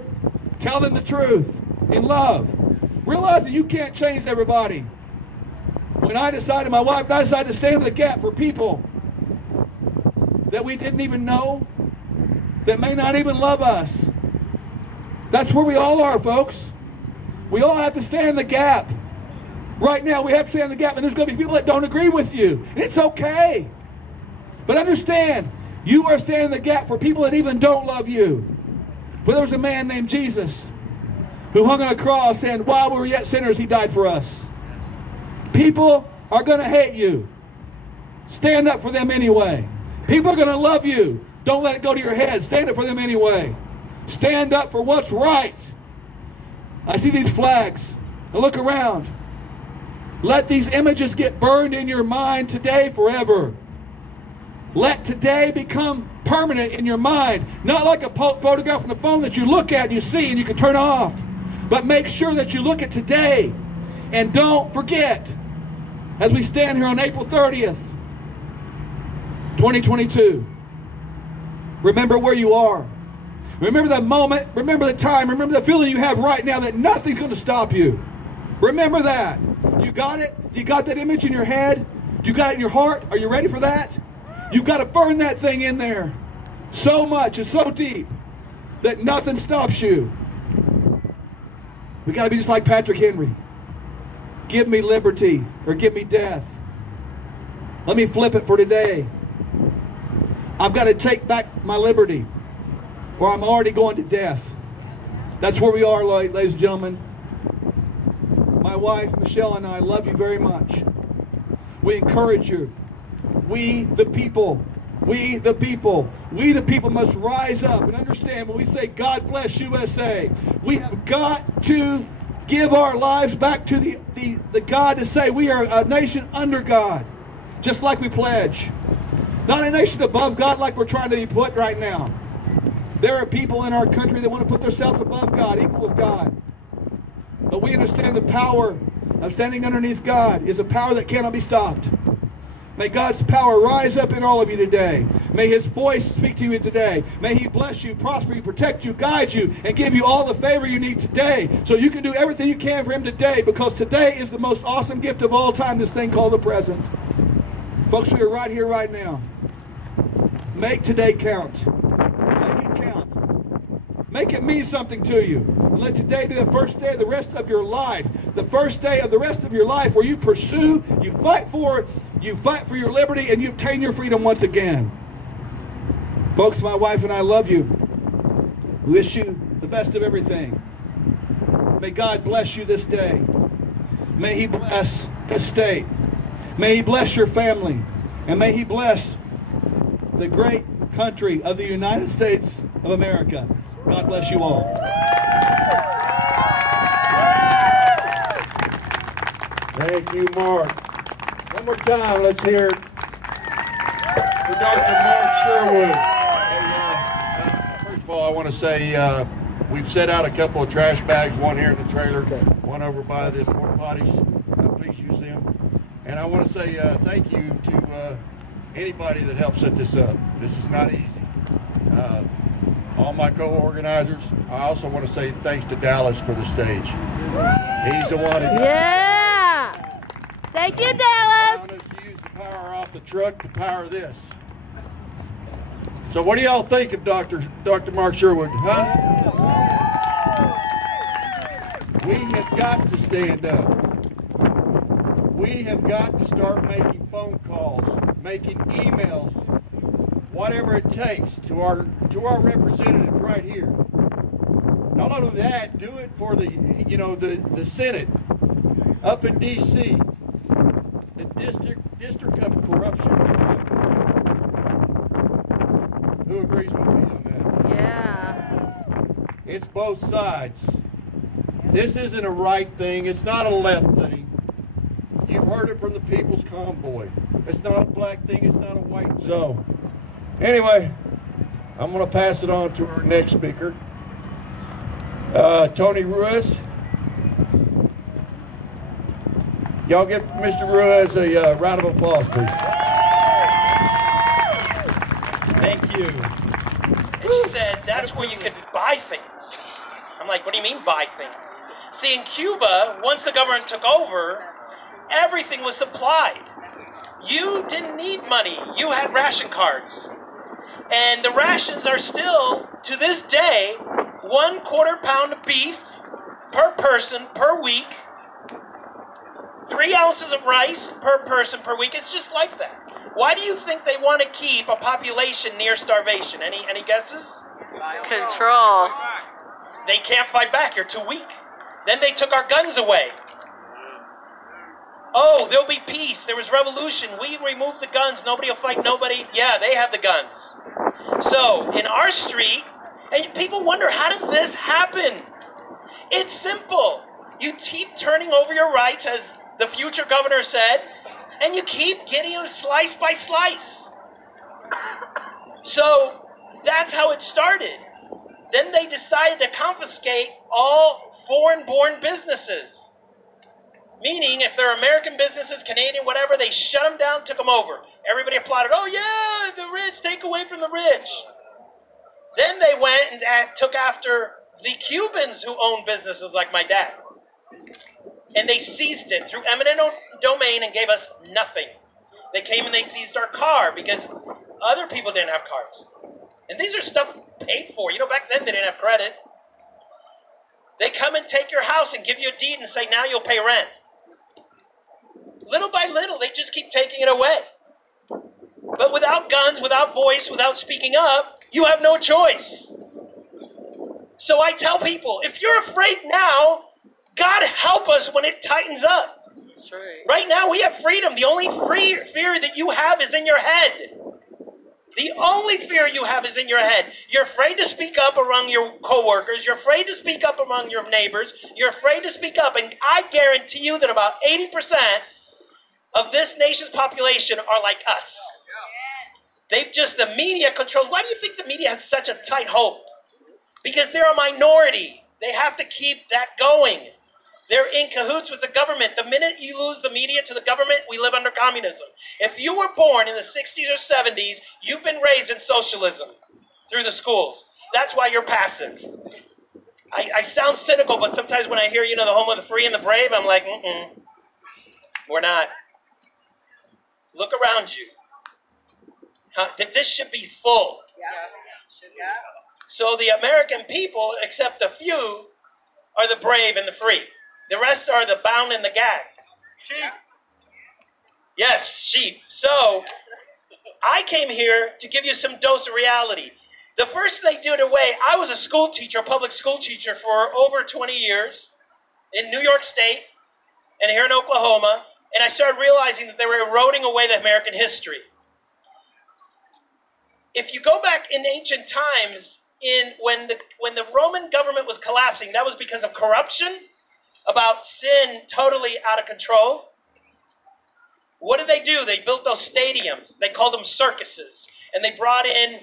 Tell them the truth in love. Realize that you can't change everybody. When I decided, my wife and I decided to stand in the gap for people that we didn't even know, that may not even love us. That's where we all are, folks. We all have to stand in the gap. Right now, we have to stand in the gap, and there's going to be people that don't agree with you. And it's okay. But understand, you are standing in the gap for people that even don't love you. But there was a man named Jesus who hung on a cross saying, while we were yet sinners, he died for us. People are going to hate you. Stand up for them anyway. People are going to love you. Don't let it go to your head. Stand up for them anyway. Stand up for what's right. I see these flags. I look around. Let these images get burned in your mind today forever. Let today become permanent in your mind. Not like a photograph on the phone that you look at and you see and you can turn off. But make sure that you look at today. And don't forget, as we stand here on April 30th, 2022, remember where you are. Remember that moment, remember the time, remember the feeling you have right now that nothing's going to stop you. Remember that. You got it? You got that image in your head? You got it in your heart? Are you ready for that? You've got to burn that thing in there so much and so deep that nothing stops you. We got to be just like Patrick Henry. Give me liberty or give me death. Let me flip it for today. I've got to take back my liberty or I'm already going to death. That's where we are, ladies and gentlemen. My wife, Michelle, and I love you very much. We encourage you. We the people must rise up and understand when we say God bless USA, we have got to give our lives back to the God to say we are a nation under God, just like we pledge. Not a nation above God like we're trying to be put right now. There are people in our country that want to put themselves above God, equal with God. But we understand the power of standing underneath God is a power that cannot be stopped. May God's power rise up in all of you today. May His voice speak to you today. May He bless you, prosper you, protect you, guide you, and give you all the favor you need today so you can do everything you can for Him today, because today is the most awesome gift of all time, this thing called the present. Folks, we are right here, right now. Make today count. Make it count. Make it mean something to you. And let today be the first day of the rest of your life. The first day of the rest of your life where you pursue, you fight for it, you fight for your liberty, and you obtain your freedom once again. Folks, my wife and I love you. We wish you the best of everything. May God bless you this day. May He bless this state. May He bless your family. And may He bless the great country of the United States of America. God bless you all. Thank you, Mark. One more time, let's hear it for Dr. Mark Sherwood. First of all, I want to say we've set out a couple of trash bags, one here in the trailer, one over by the porta potties. Please use them. And I want to say thank you to anybody that helped set this up. This is not easy. All my co-organizers. I also want to say thanks to Dallas for the stage. He's the one who... Yeah! Thank you, Dallas! Allowing us to use the power off the truck to power this. So what do y'all think of Dr. Mark Sherwood, huh? We have got to stand up. We have got to start making phone calls, making emails, whatever it takes to our representatives right here. Not only that, do it for the Senate up in D.C., the district of corruption. Who agrees with me on that? Yeah. It's both sides. This isn't a right thing. It's not a left thing. You've heard it from the People's Convoy. It's not a black thing. It's not a white thing. So, anyway, I'm going to pass it on to our next speaker, Tony Ruiz. Y'all give Mr. Ruiz a round of applause, please. Thank you. And she said, that's where you could buy things. I'm like, what do you mean buy things? See, in Cuba, once the government took over, everything was supplied. You didn't need money. You had ration cards. And the rations are still, to this day, 1/4 pound of beef per person per week, 3 ounces of rice per person per week. It's just like that. Why do you think they want to keep a population near starvation? Any guesses? Control. They can't fight back. You're too weak. Then they took our guns away. Oh, there'll be peace. There was revolution. We removed the guns. Nobody will fight nobody. Yeah, they have the guns. So, in our street, and people wonder, how does this happen? It's simple. You keep turning over your rights as the future governor said, and you keep getting them slice by slice. So that's how it started. Then they decided to confiscate all foreign-born businesses. Meaning, if they're American businesses, Canadian, whatever, they shut them down, took them over. Everybody applauded, oh yeah, the rich, take away from the rich. Then they went and took after the Cubans who owned businesses like my dad. And they seized it through eminent domain and gave us nothing. They came and they seized our car because other people didn't have cars. And these are stuff paid for. You know, back then they didn't have credit. They come and take your house and give you a deed and say, now you'll pay rent. Little by little, they just keep taking it away. But without guns, without voice, without speaking up, you have no choice. So I tell people, if you're afraid now, God help us when it tightens up. That's right. Right now, we have freedom. The only fear that you have is in your head. The only fear you have is in your head. You're afraid to speak up among your coworkers. You're afraid to speak up among your neighbors. You're afraid to speak up. And I guarantee you that about 80% of this nation's population are like us. The media controls. Why do you think the media has such a tight hold? Because they're a minority. They have to keep that going. They're in cahoots with the government. The minute you lose the media to the government, we live under communism. If you were born in the 60s or 70s, you've been raised in socialism through the schools. That's why you're passive. I sound cynical, but sometimes when I hear, the home of the free and the brave, I'm like, we're not. Look around you. This should be full. So the American people, except a few, are the brave and the free. The rest are the bound and the gagged. Sheep. Yes, sheep. So I came here to give you some dose of reality. The first they do it away, I was a school teacher, a public school teacher for over 20 years in New York State and here in Oklahoma, and I started realizing that they were eroding away the American history. If you go back in ancient times, when the Roman government was collapsing, that was because of corruption, about sin totally out of control. What did they do? They built those stadiums. They called them circuses. And they brought in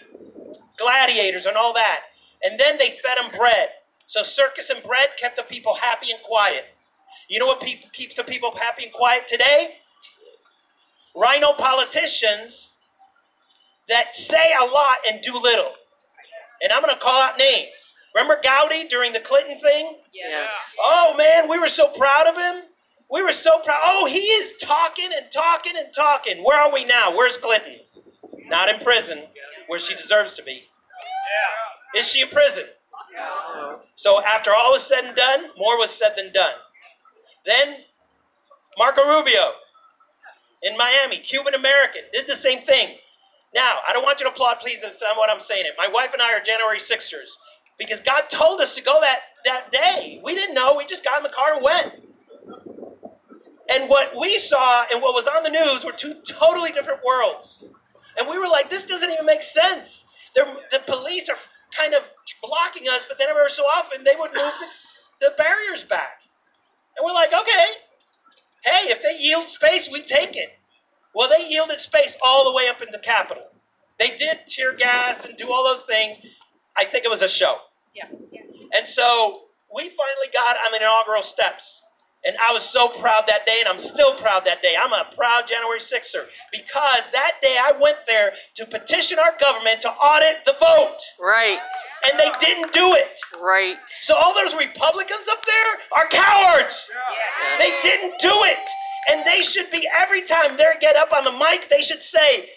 gladiators and all that. And then they fed them bread. So circus and bread kept the people happy and quiet. You know what keeps the people happy and quiet today? Rhino politicians that say a lot and do little. And I'm going to call out names. Remember Gowdy during the Clinton thing? Yes. Oh, man, we were so proud of him. We were so proud. Oh, he is talking and talking and talking. Where are we now? Where's Clinton? Not in prison, where she deserves to be. Is she in prison? So after all was said and done, more was said than done. Then Marco Rubio in Miami, Cuban-American, did the same thing. Now, I don't want you to applaud, please, that's not what I'm saying. My wife and I are January 6ers because God told us to go that day. We didn't know. We just got in the car and went. And what we saw and what was on the news were two totally different worlds. And we were like, this doesn't even make sense. The police are kind of blocking us, but then every so often they would move the barriers back. And we're like, okay, hey, if they yield space, we take it. Well, they yielded space all the way up into the Capitol. They did tear gas and do all those things. I think it was a show. Yeah. And so we finally got on the inaugural steps. And I was so proud that day, and I'm still proud that day. I'm a proud January 6er because that day I went there to petition our government to audit the vote. Right. And they didn't do it. Right. So all those Republicans up there are cowards. Yes. They didn't do it. And they should be, every time they get up on the mic, they should say,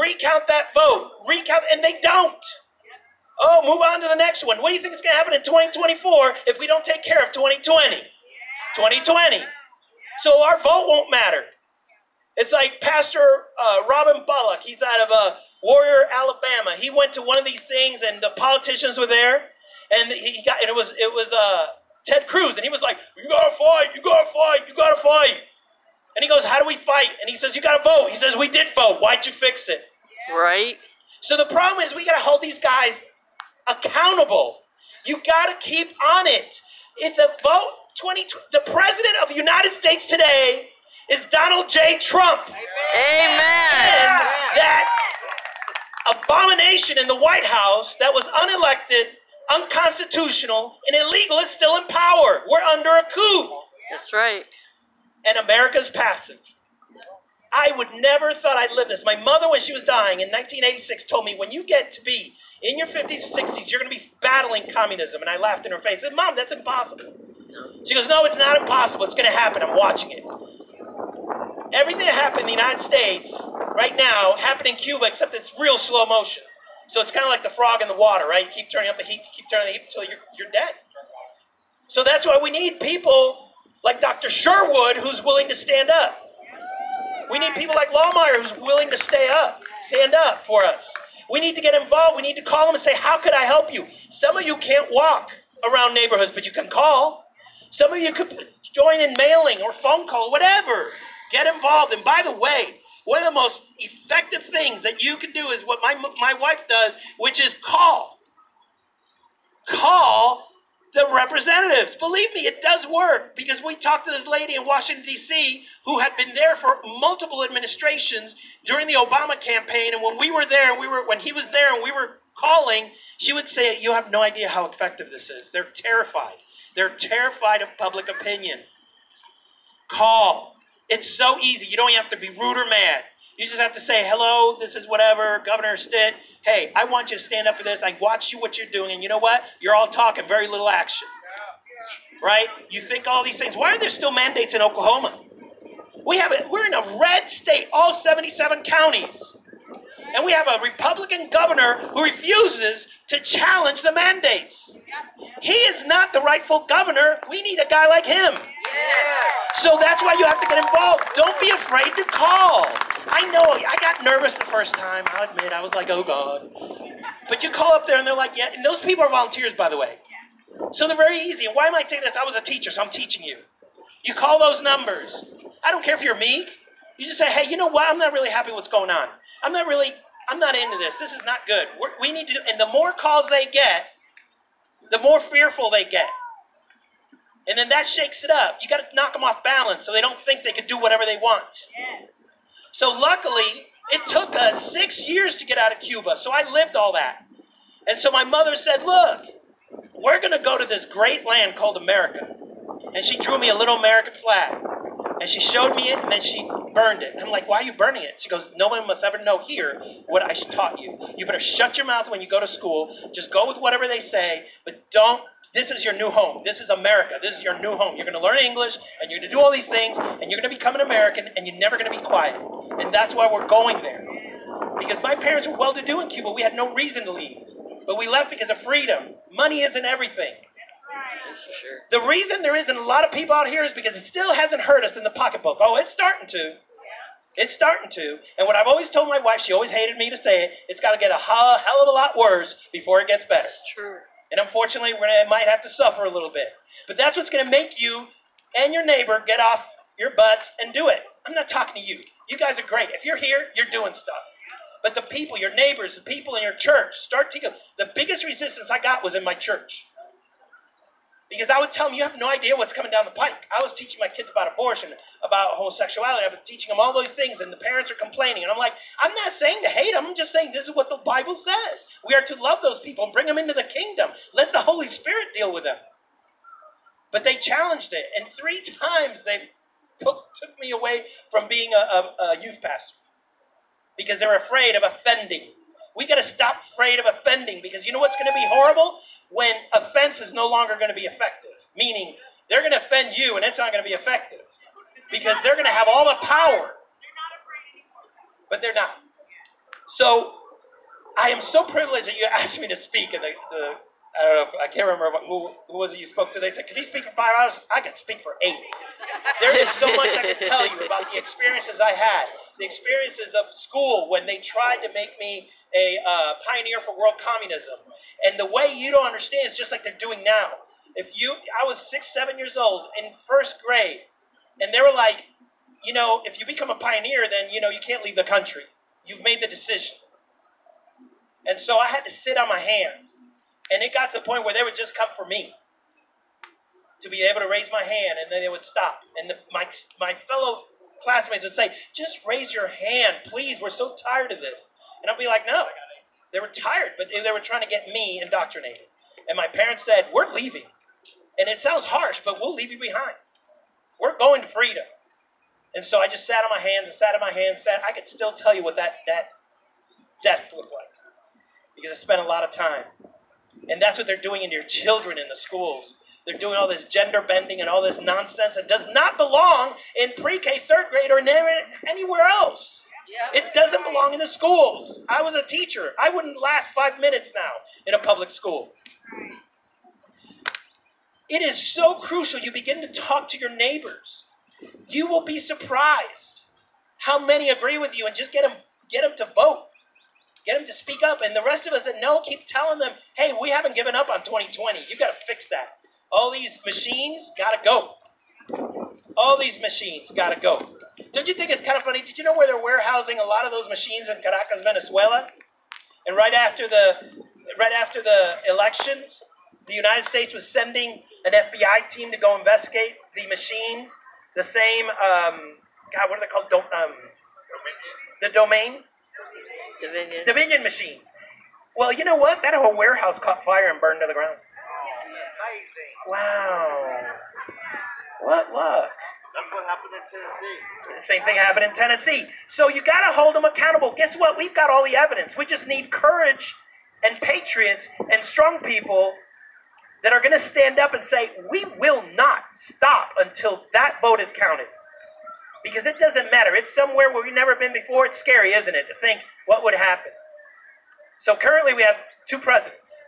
recount that vote. Recount, and they don't. Oh, move on to the next one. What do you think is going to happen in 2024 if we don't take care of 2020? 2020. So our vote won't matter. It's like Pastor Robin Bullock. He's out of Warrior, Alabama. He went to one of these things, and the politicians were there, and it was Ted Cruz, and he was like, "You gotta fight, you gotta fight, you gotta fight." And he goes, "How do we fight?" And he says, "You gotta vote." He says, "We did vote. Why'd you fix it?" Right. So the problem is we gotta hold these guys accountable. You gotta keep on it. If the vote. The President of the United States today is Donald J. Trump. Amen. And that abomination in the White House that was unelected, unconstitutional, and illegal is still in power. We're under a coup. That's right. And America's passive. I would never thought I'd live this. My mother, when she was dying in 1986, told me, when you get to be in your 50s or 60s, you're going to be battling communism. And I laughed in her face. I said, Mom, that's impossible. She goes, no, it's not impossible. It's going to happen. I'm watching it. Everything that happened in the United States right now happened in Cuba, except it's real slow motion. So it's kind of like the frog in the water, right? You keep turning up the heat, you keep turning the heat until you're dead. So that's why we need people like Dr. Sherwood, who's willing to stand up. We need people like Lawmeyer, who's willing to stand up for us. We need to get involved. We need to call them and say, how could I help you? Some of you can't walk around neighborhoods, but you can call. Some of you could join in mailing or phone call, whatever. Get involved. And by the way, one of the most effective things that you can do is what my wife does, which is call. Call the representatives. Believe me, it does work, because we talked to this lady in Washington, D.C. who had been there for multiple administrations during the Obama campaign. And when we were there, when he was there and we were calling, she would say, you have no idea how effective this is. They're terrified. They're terrified of public opinion. Call. It's so easy. You don't have to be rude or mad. You just have to say, hello, this is whatever, Governor Stitt. Hey, I want you to stand up for this. I watch you what you're doing. And you know what? You're all talking, very little action. Right? You think all these things. Why are there still mandates in Oklahoma? We're in a red state, all 77 counties. And we have a Republican governor who refuses to challenge the mandates. He is not the rightful governor. We need a guy like him. So that's why you have to get involved. Don't be afraid to call. I know, I got nervous the first time. I'll admit, I was like, oh God. But you call up there and they're like, yeah. And those people are volunteers, by the way. So they're very easy. And why am I taking this? I was a teacher, so I'm teaching you. You call those numbers. I don't care if you're meek. You just say, hey, you know what? I'm not really happy with what's going on. I'm not into this. This is not good. We need to do, and the more calls they get, the more fearful they get. And then that shakes it up. You got to knock them off balance so they don't think they could do whatever they want. Yes. So luckily, it took us 6 years to get out of Cuba. So I lived all that. And so my mother said, look, we're going to go to this great land called America. And she drew me a little American flag. And she showed me it, and then she burned it. And I'm like, why are you burning it? She goes, no one must ever know here what I taught you. You better shut your mouth when you go to school. Just go with whatever they say, but this is your new home. This is America. This is your new home. You're going to learn English, and you're going to do all these things, and you're going to become an American, and you're never going to be quiet. And that's why we're going there. Because my parents were well-to-do in Cuba. We had no reason to leave. But we left because of freedom. Money isn't everything. That's for sure. The reason there isn't a lot of people out here is because it still hasn't hurt us in the pocketbook. Oh, it's starting to. It's starting to. And what I've always told my wife, she always hated me to say it, it's got to get a hell of a lot worse before it gets better. That's true. And unfortunately, we might have to suffer a little bit. But that's what's going to make you and your neighbor get off your butts and do it. I'm not talking to you. You guys are great. If you're here, you're doing stuff. But the people, your neighbors, the people in your church, start to. The biggest resistance I got was in my church. Because I would tell them, you have no idea what's coming down the pike. I was teaching my kids about abortion, about homosexuality. I was teaching them all those things, and the parents are complaining. And I'm like, I'm not saying to hate them. I'm just saying this is what the Bible says. We are to love those people and bring them into the kingdom. Let the Holy Spirit deal with them. But they challenged it. And 3 times they took me away from being a youth pastor. Because they're afraid of offending. We got to stop afraid of offending, because you know what's going to be horrible? When offense is no longer going to be effective. Meaning, they're going to offend you and it's not going to be effective. Because they're going to have all the power. But they're not. So, I am so privileged that you asked me to speak. And I don't know, I can't remember who was it you spoke to. They said, can you speak for 5 hours? I could speak for 8. There is so much I could tell you about the experiences I had. The experiences of school when they tried to make me a pioneer for world communism. And the way you don't understand is just like they're doing now. I was 6, 7 years old in 1st grade. And they were like, if you become a pioneer, then, you can't leave the country. You've made the decision. And so I had to sit on my hands. And it got to the point where they would just come for me to be able to raise my hand, and then they would stop. And my fellow classmates would say, just raise your hand, please, we're so tired of this. And I'll be like, no, they were tired, but they were trying to get me indoctrinated. And my parents said, we're leaving. And it sounds harsh, but we'll leave you behind. We're going to freedom. And so I just sat on my hands and sat on my hands. I could still tell you what that desk looked like because I spent a lot of time. And that's what they're doing in your children in the schools. They're doing all this gender bending and all this nonsense that does not belong in pre-K, third grade, or anywhere else. It doesn't belong in the schools. I was a teacher. I wouldn't last 5 minutes now in a public school. It is so crucial you begin to talk to your neighbors. You will be surprised how many agree with you, and just get them to vote. Get them to speak up. And the rest of us that know, keep telling them, hey, we haven't given up on 2020. You got to fix that. All these machines got to go. All these machines got to go. Don't you think it's kind of funny? Did you know where they're warehousing a lot of those machines in Caracas, Venezuela? And right after the elections, the United States was sending an FBI team to go investigate the machines. The same, God, what are they called? The domain? Dominion machines. Well, you know what? That whole warehouse caught fire and burned to the ground. Wow. What luck. That's what happened in Tennessee. The same thing happened in Tennessee. So you got to hold them accountable. Guess what? We've got all the evidence. We just need courage and patriots and strong people that are going to stand up and say, we will not stop until that vote is counted. Because it doesn't matter. It's somewhere where we've never been before. It's scary, isn't it, to think what would happen. So currently we have two presidents.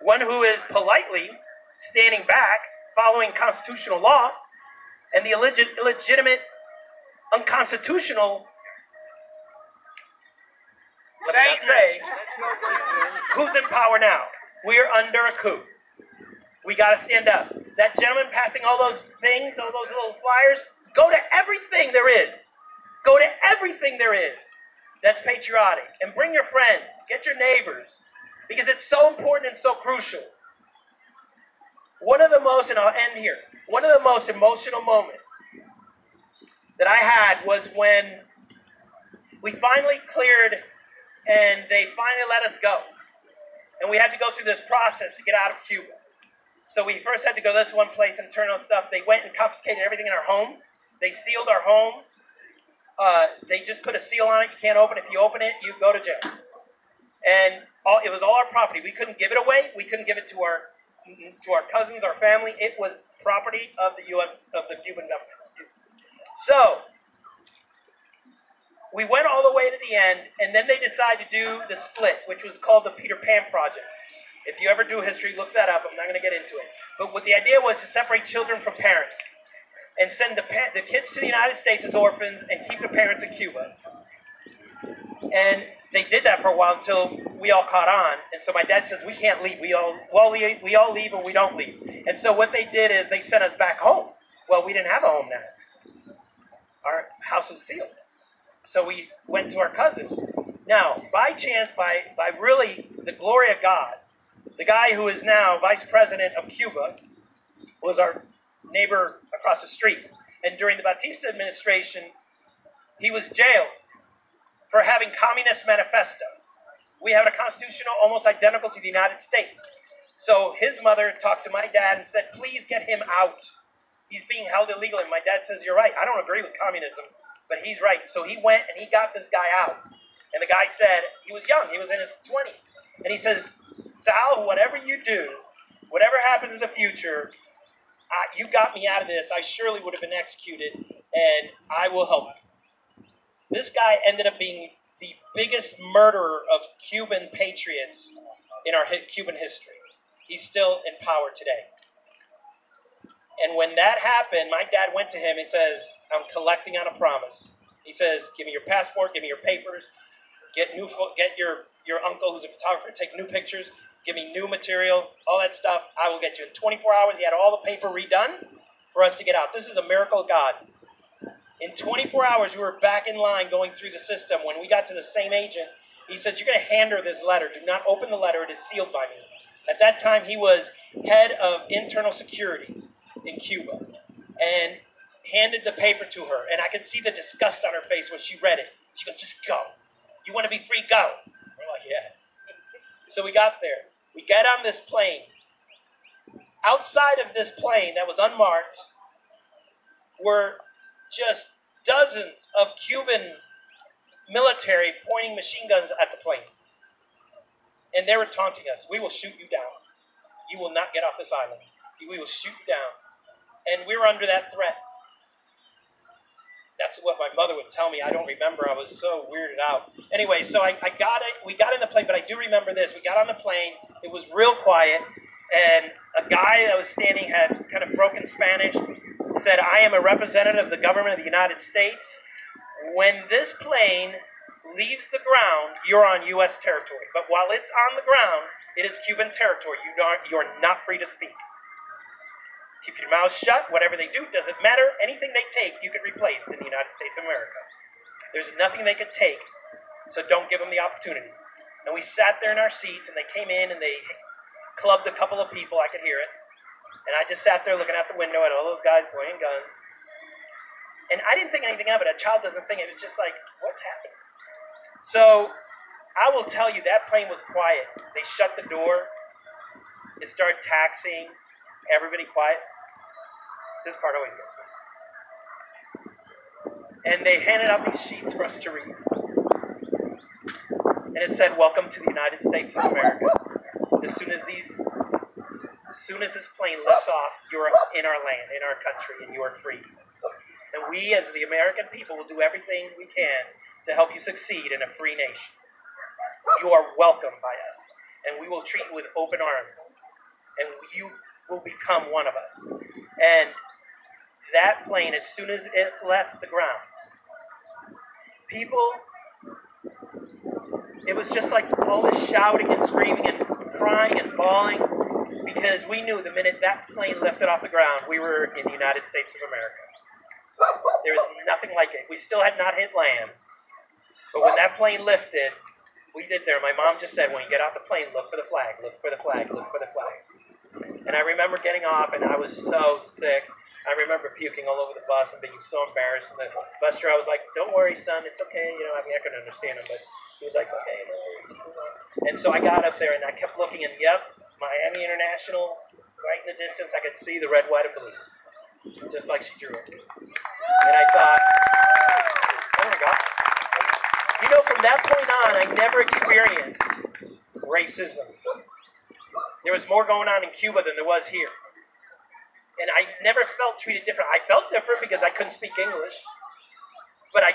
One who is politely standing back, following constitutional law, and the illegitimate, unconstitutional, let me not say, who's in power now? We're under a coup. We got to stand up. That gentleman passing all those things, all those little flyers, go to everything there is. Go to everything there is that's patriotic. And bring your friends. Get your neighbors. Because it's so important and so crucial. One of the most, and I'll end here, one of the most emotional moments that I had was when we finally cleared and they finally let us go. And we had to go through this process to get out of Cuba. So we first had to go this one place and turn on stuff. They went and confiscated everything in our home. They sealed our home. They just put a seal on it. You can't open it. If you open it, you go to jail. And it was all our property. We couldn't give it away. We couldn't give it to our cousins, our family. It was property of the U.S., of the Cuban government. Excuse me. So we went all the way to the end, and then they decided to do the split, which was called the Peter Pan Project. If you ever do history, look that up. I'm not going to get into it. But what the idea was to separate children from parents and send the kids to the United States as orphans and keep the parents in Cuba. And they did that for a while until we all caught on. And so my dad says, we can't leave. We all leave or we don't leave. And so what they did is they sent us back home. Well, we didn't have a home now. Our house was sealed. So we went to our cousin. Now, by chance, by really the glory of God, the guy who is now vice president of Cuba was our neighbor across the street. And during the Batista administration, he was jailed for having Communist Manifesto. We have a constitution almost identical to the United States. So his mother talked to my dad and said, please get him out. He's being held illegally. And my dad says, you're right. I don't agree with communism, but he's right. So he went and he got this guy out. And the guy said, he was young. He was in his 20s. And he says, Sal, whatever you do, whatever happens in the future, you got me out of this. I surely would have been executed, and I will help you. This guy ended up being the biggest murderer of Cuban patriots in our Cuban history. He's still in power today. And when that happened, my dad went to him and says, I'm collecting on a promise. He says, give me your passport, give me your papers, get your uncle who's a photographer, take new pictures, give me new material, all that stuff. I will get you. In 24 hours, he had all the paper redone for us to get out. This is a miracle of God. In 24 hours, we were back in line going through the system. When we got to the same agent, he says, you're going to hand her this letter. Do not open the letter. It is sealed by me. At that time, he was head of internal security in Cuba. And handed the paper to her, and I could see the disgust on her face when she read it. She goes, just go. You want to be free? Go. We're like, yeah. So we got there. We get on this plane. Outside of this plane that was unmarked were just dozens of Cuban military pointing machine guns at the plane. And they were taunting us. We will shoot you down. You will not get off this island. We will shoot you down. And we were under that threat. That's what my mother would tell me. I don't remember. I was so weirded out. Anyway, so I got it. We got in the plane, but I do remember this. We got on the plane. It was real quiet. And a guy that was standing had kind of broken Spanish. He said, I am a representative of the government of the United States. When this plane leaves the ground, you're on U.S. territory. But while it's on the ground, it is Cuban territory. You're not free to speak. Keep your mouth shut. Whatever they do doesn't matter. Anything they take, you could replace in the United States of America. There's nothing they could take, so don't give them the opportunity. And we sat there in our seats, and they came in, and they clubbed a couple of people. I could hear it. And I just sat there looking out the window at all those guys pointing guns. And I didn't think anything of it. A child doesn't think it. It was just like, what's happening? So I will tell you, that plane was quiet. They shut the door. They started taxiing. Everybody quiet. This part always gets me. And they handed out these sheets for us to read. And it said, welcome to the United States of America. As soon as this plane lifts off, you are in our land, in our country, and you are free. And we, as the American people, will do everything we can to help you succeed in a free nation. You are welcome by us, and we will treat you with open arms. And you will become one of us. And that plane, as soon as it left the ground, people, it was just like all this shouting and screaming and crying and bawling, because we knew the minute that plane lifted off the ground, we were in the United States of America. There was nothing like it. We still had not hit land. But when that plane lifted, we did there. My mom just said, when you get off the plane, look for the flag, look for the flag, look for the flag. And I remember getting off, and I was so sick. I remember puking all over the bus and being so embarrassed. And the bus driver was like, don't worry, son, it's okay. You know, I mean, I couldn't understand him, but he was like, okay, no worries. And so I got up there, and I kept looking, and yep, Miami International, right in the distance, I could see the red, white, and blue, just like she drew it. And I thought, oh my God. You know, from that point on, I never experienced racism. There was more going on in Cuba than there was here. And I never felt treated different. I felt different because I couldn't speak English. But I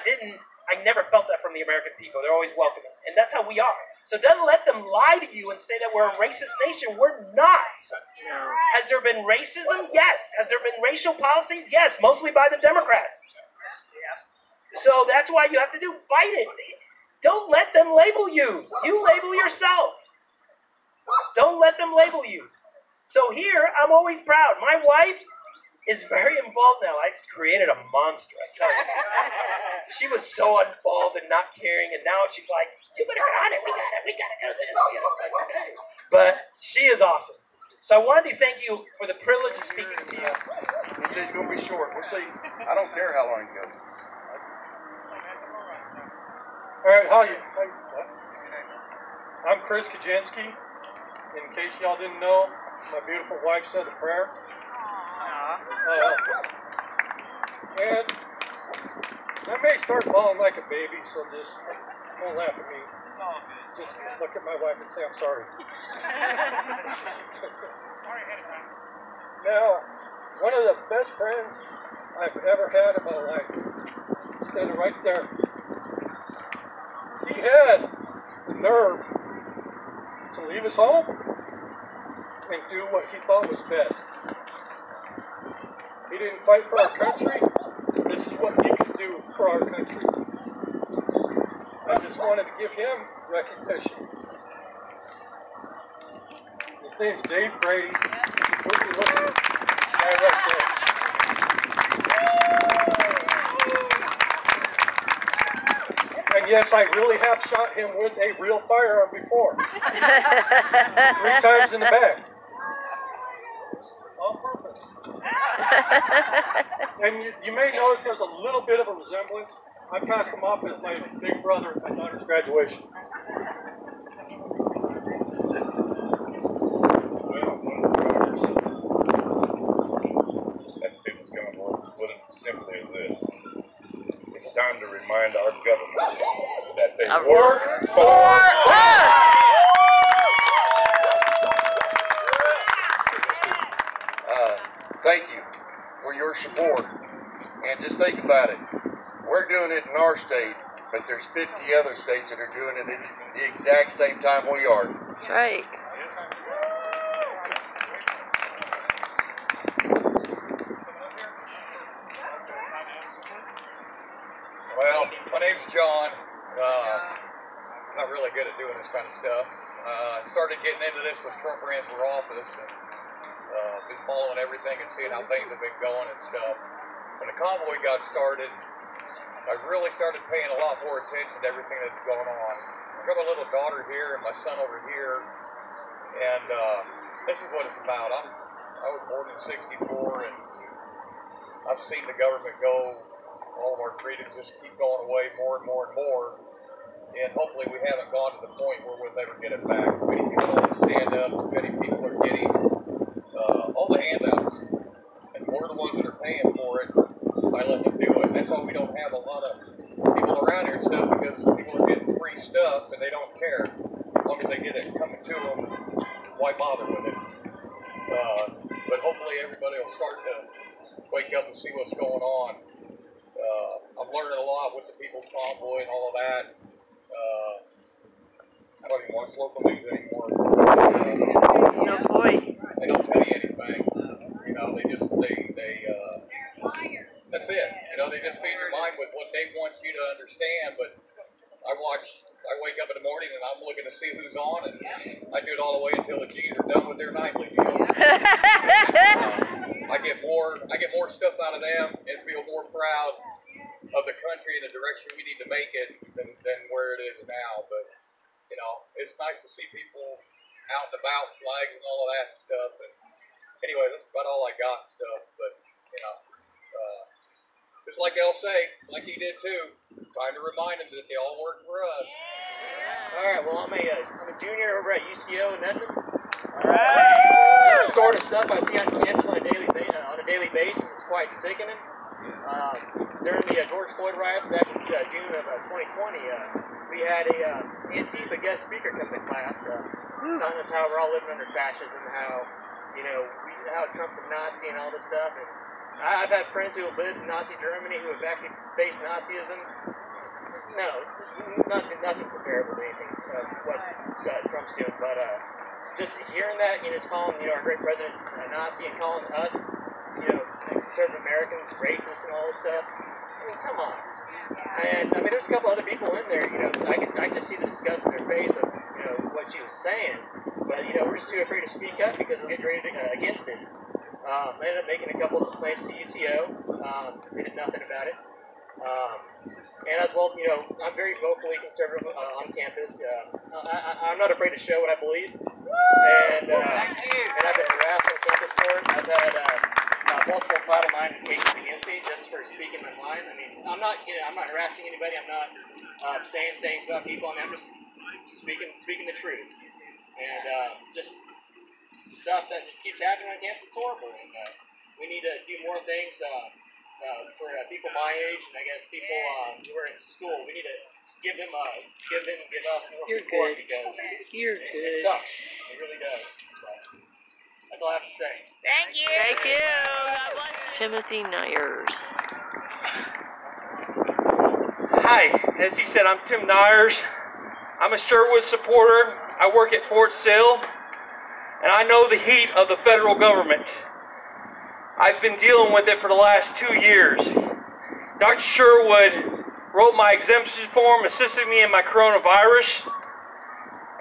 never felt that from the American people. They're always welcoming. And that's how we are. So don't let them lie to you and say that we're a racist nation. We're not. Has there been racism? Yes. Has there been racial policies? Yes, mostly by the Democrats. So that's why you have to fight it. Don't let them label you. You label yourself. Don't let them label you. So here, I'm always proud. My wife is very involved now. I just created a monster, I tell you. She was so involved and not caring, and now she's like, you better get on it. We got to do this. Okay. But she is awesome. So I wanted to thank you for the privilege of speaking to you. He says it's going to be short. We'll see. I don't care how long it goes. All right, how you? I'm Chris Kajansky. In case y'all didn't know, my beautiful wife said a prayer. And I may start bawling like a baby, so just don't laugh at me. It's all good. Just look at my wife and say, I'm sorry. Now, one of the best friends I've ever had in my life, standing right there, he had the nerve to leave his home and do what he thought was best. He didn't fight for our country. This is what he could do for our country. I just wanted to give him recognition. His name's Dave Brady. He's a goofy looking guy right there. And yes, I really have shot him with a real firearm before. 3 times in the back. On purpose. And you may notice there's a little bit of a resemblance. I passed him off as my big brother at my daughter's graduation. That statement's going to put it simply as this. It's time to remind our government that they work for us. Thank you for your support. And just think about it. We're doing it in our state, but there's 50 other states that are doing it at the exact same time we are. That's right. Well, my name's John. I'm not really good at doing this kind of stuff. I started getting into this when Trump ran for office, and been following everything and seeing how things have been going and stuff. When the convoy got started, I really started paying a lot more attention to everything that's going on. I've got my little daughter here and my son over here, and this is what it's about. I was born in '64, and I've seen the government go. All of our freedoms just keep going away more and more and more, and hopefully we haven't gone to the point where we'll never get it back. Many people don't stand up. Many people are getting all the handouts, and we're the ones that are paying for it by letting them do it. That's why we don't have a lot of people around here and stuff, because people are getting free stuff and they don't care. As long as they get it coming to them, why bother with it? But hopefully everybody will start to wake up and see what's going on. I'm learning a lot with the People's Convoy and all of that. I don't even watch local news anymore. No boy. They don't tell you anything. You know, they that's it. You know, they just feed your mind with what they want you to understand. But I wake up in the morning and I'm looking to see who's on, and I do it all the way until the G's are done with their nightly deal. I get more stuff out of them and feel more proud of the country and the direction we need to make it than where it is now. But you know, it's nice to see people out and about, flags and all of that and stuff. And anyway, that's about all I got and stuff. But you know, just like they'll say, like he did too, it's time to remind them that they all work for us. All right. Well, I'm a junior over at UCO in Edmond. All right. Just the sort of stuff I see on campus on a daily basis is quite sickening. During the George Floyd riots back in June of 2020, we had a Antifa guest speaker come to class, telling us how we're all living under fascism, how how Trump's a Nazi and all this stuff. And I've had friends who have lived in Nazi Germany who have actually faced Nazism. No, it's nothing comparable to anything what Trump's doing. But just hearing that, just calling our great president a Nazi and calling us, conservative Americans racist and all this stuff. I mean, come on. And I mean, there's a couple other people in there. I can just see the disgust in their face of what she was saying. But we're just too afraid to speak up because we're getting ready against it. I ended up making a couple of complaints to UCO. They did nothing about it. And as well, I'm very vocally conservative on campus. I'm not afraid to show what I believe. And I've been harassed on campus for it. I've had multiple Title IX cases against me just for speaking my mind. I mean, I'm not harassing anybody. I'm not saying things about people. I mean, I'm just speaking the truth. And just stuff that just keeps happening on campus. It's horrible. And we need to do more things for people my age, and I guess people who are in school. We need to give us more support because it sucks. It really does. But that's all I have to say. Thank you. Thank you. God bless you. Timothy Nyers. Hi, as he said, I'm Tim Nyers. I'm a Sherwood supporter. I work at Fort Sill, and I know the heat of the federal government. I've been dealing with it for the last 2 years. Dr. Sherwood wrote my exemption form, assisted me in my coronavirus,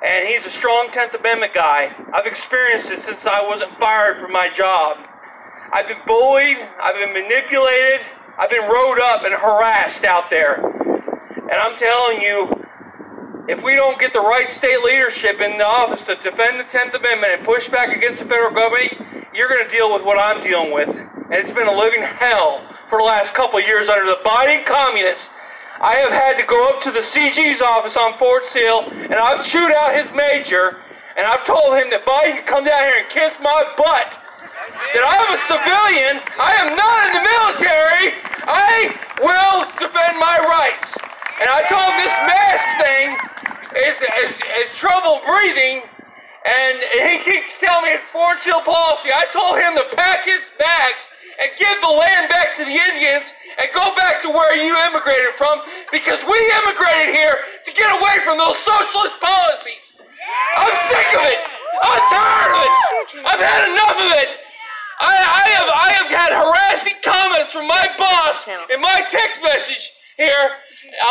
and he's a strong 10th Amendment guy. I've experienced it since I wasn't fired from my job. I've been bullied, I've been manipulated, I've been rode up and harassed out there. And I'm telling you, if we don't get the right state leadership in the office to defend the 10th Amendment and push back against the federal government, you're going to deal with what I'm dealing with. and it's been a living hell for the last couple of years under the Biden communists. I have had to go up to the CG's office on Fort Sill, and I've chewed out his major, and I've told him that Biden can come down here and kiss my butt. That I'm a civilian, I am not in the military, I will defend my rights. And I told him this mask thing is trouble breathing, and he keeps telling me it's Fort Sill policy. I told him to pack his bags and give the land back to the Indians and go back to where you immigrated from, because we immigrated here to get away from those socialist policies. I'm sick of it. I'm tired of it. I've had enough of it. I have had harassing comments from my boss in my text message here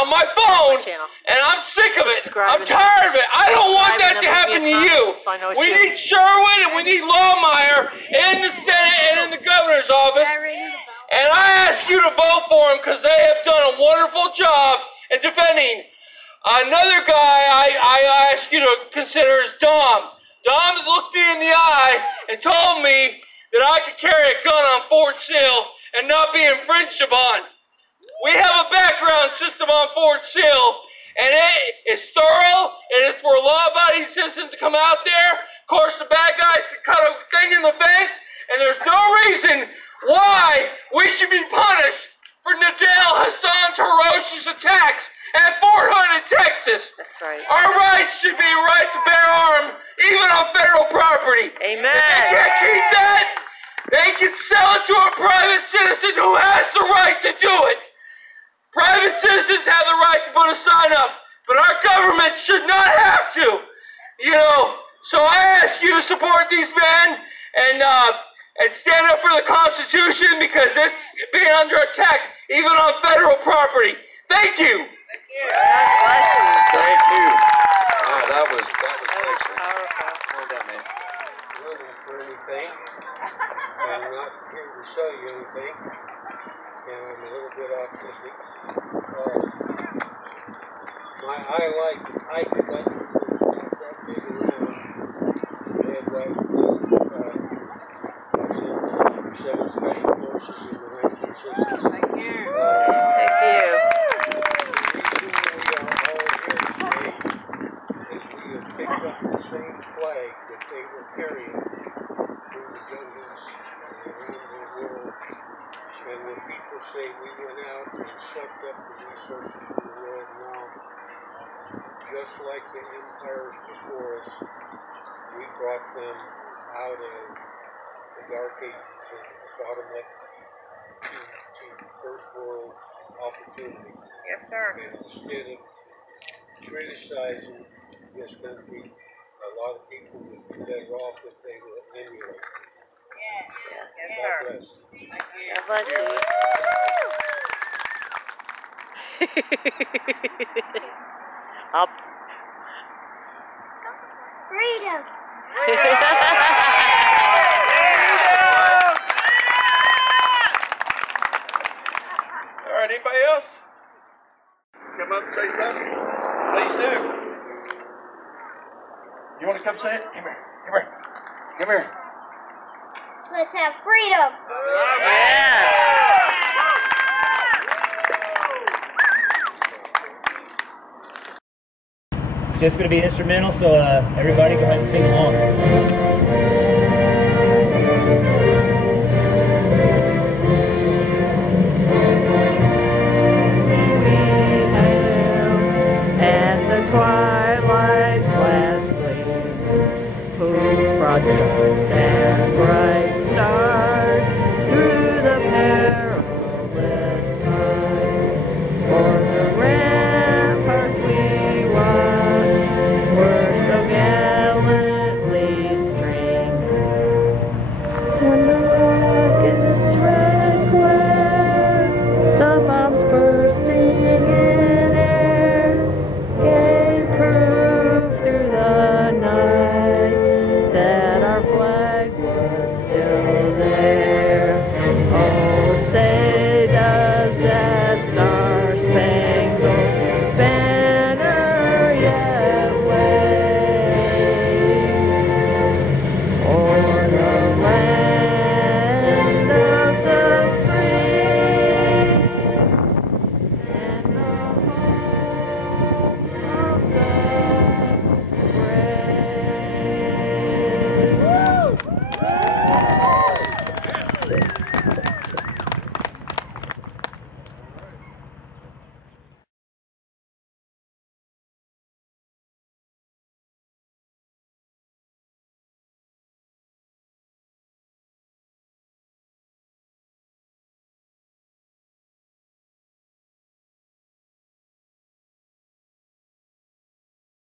on my phone, and I'm sick of it. I'm tired of it. I don't want that to happen to you. We need Sherwood and we need Lawmeyer in the Senate and in the governor's office, and I ask you to vote for them because they have done a wonderful job in defending. Another guy I ask you to consider is Dom. Dom looked me in the eye and told me that I could carry a gun on Fort Sill and not be infringed upon. We have a background system on Fort Sill, and it is thorough, and it's for law-abiding citizens to come out there. Of course, the bad guys can cut a thing in the fence, and there's no reason why we should be punished for Nadal Hassan's ferocious attacks at Fort Hood in Texas. That's right. Our rights should be right to bear arms, even on federal property. Amen. If they can't keep that, they can sell it to a private citizen who has the right to do it. Private citizens have the right to put a sign up, but our government should not have to. You know, so I ask you to support these men and stand up for the Constitution, because it's being under attack even on federal property. Thank you. Thank you. That was excellent. Well done, man. Looking for anything. I'm not here to show you anything. And I'm a little bit autistic. I could like that big around. And I was in 7 special forces in the 1960s. Thank you. Thank you. The reason we are all here today is we have picked up the same flag that they were carrying through the jungles and around the world. And when people say we went out and sucked up the resources of the world now, just like the empires before us, we brought them out of the dark ages and brought them up to first world opportunities. Yes, sir. And instead of criticizing this country, a lot of people would be better off if they would emulate. Yes, God bless. God bless you. Up. Freedom. All right, anybody else? Come up and say something? Please do. You want to come say it? Come here. Come here. Come here. Let's have freedom. Yeah. Just going to be instrumental, so everybody go ahead and sing along. And the twilight's last gleam, whose broad stars and bright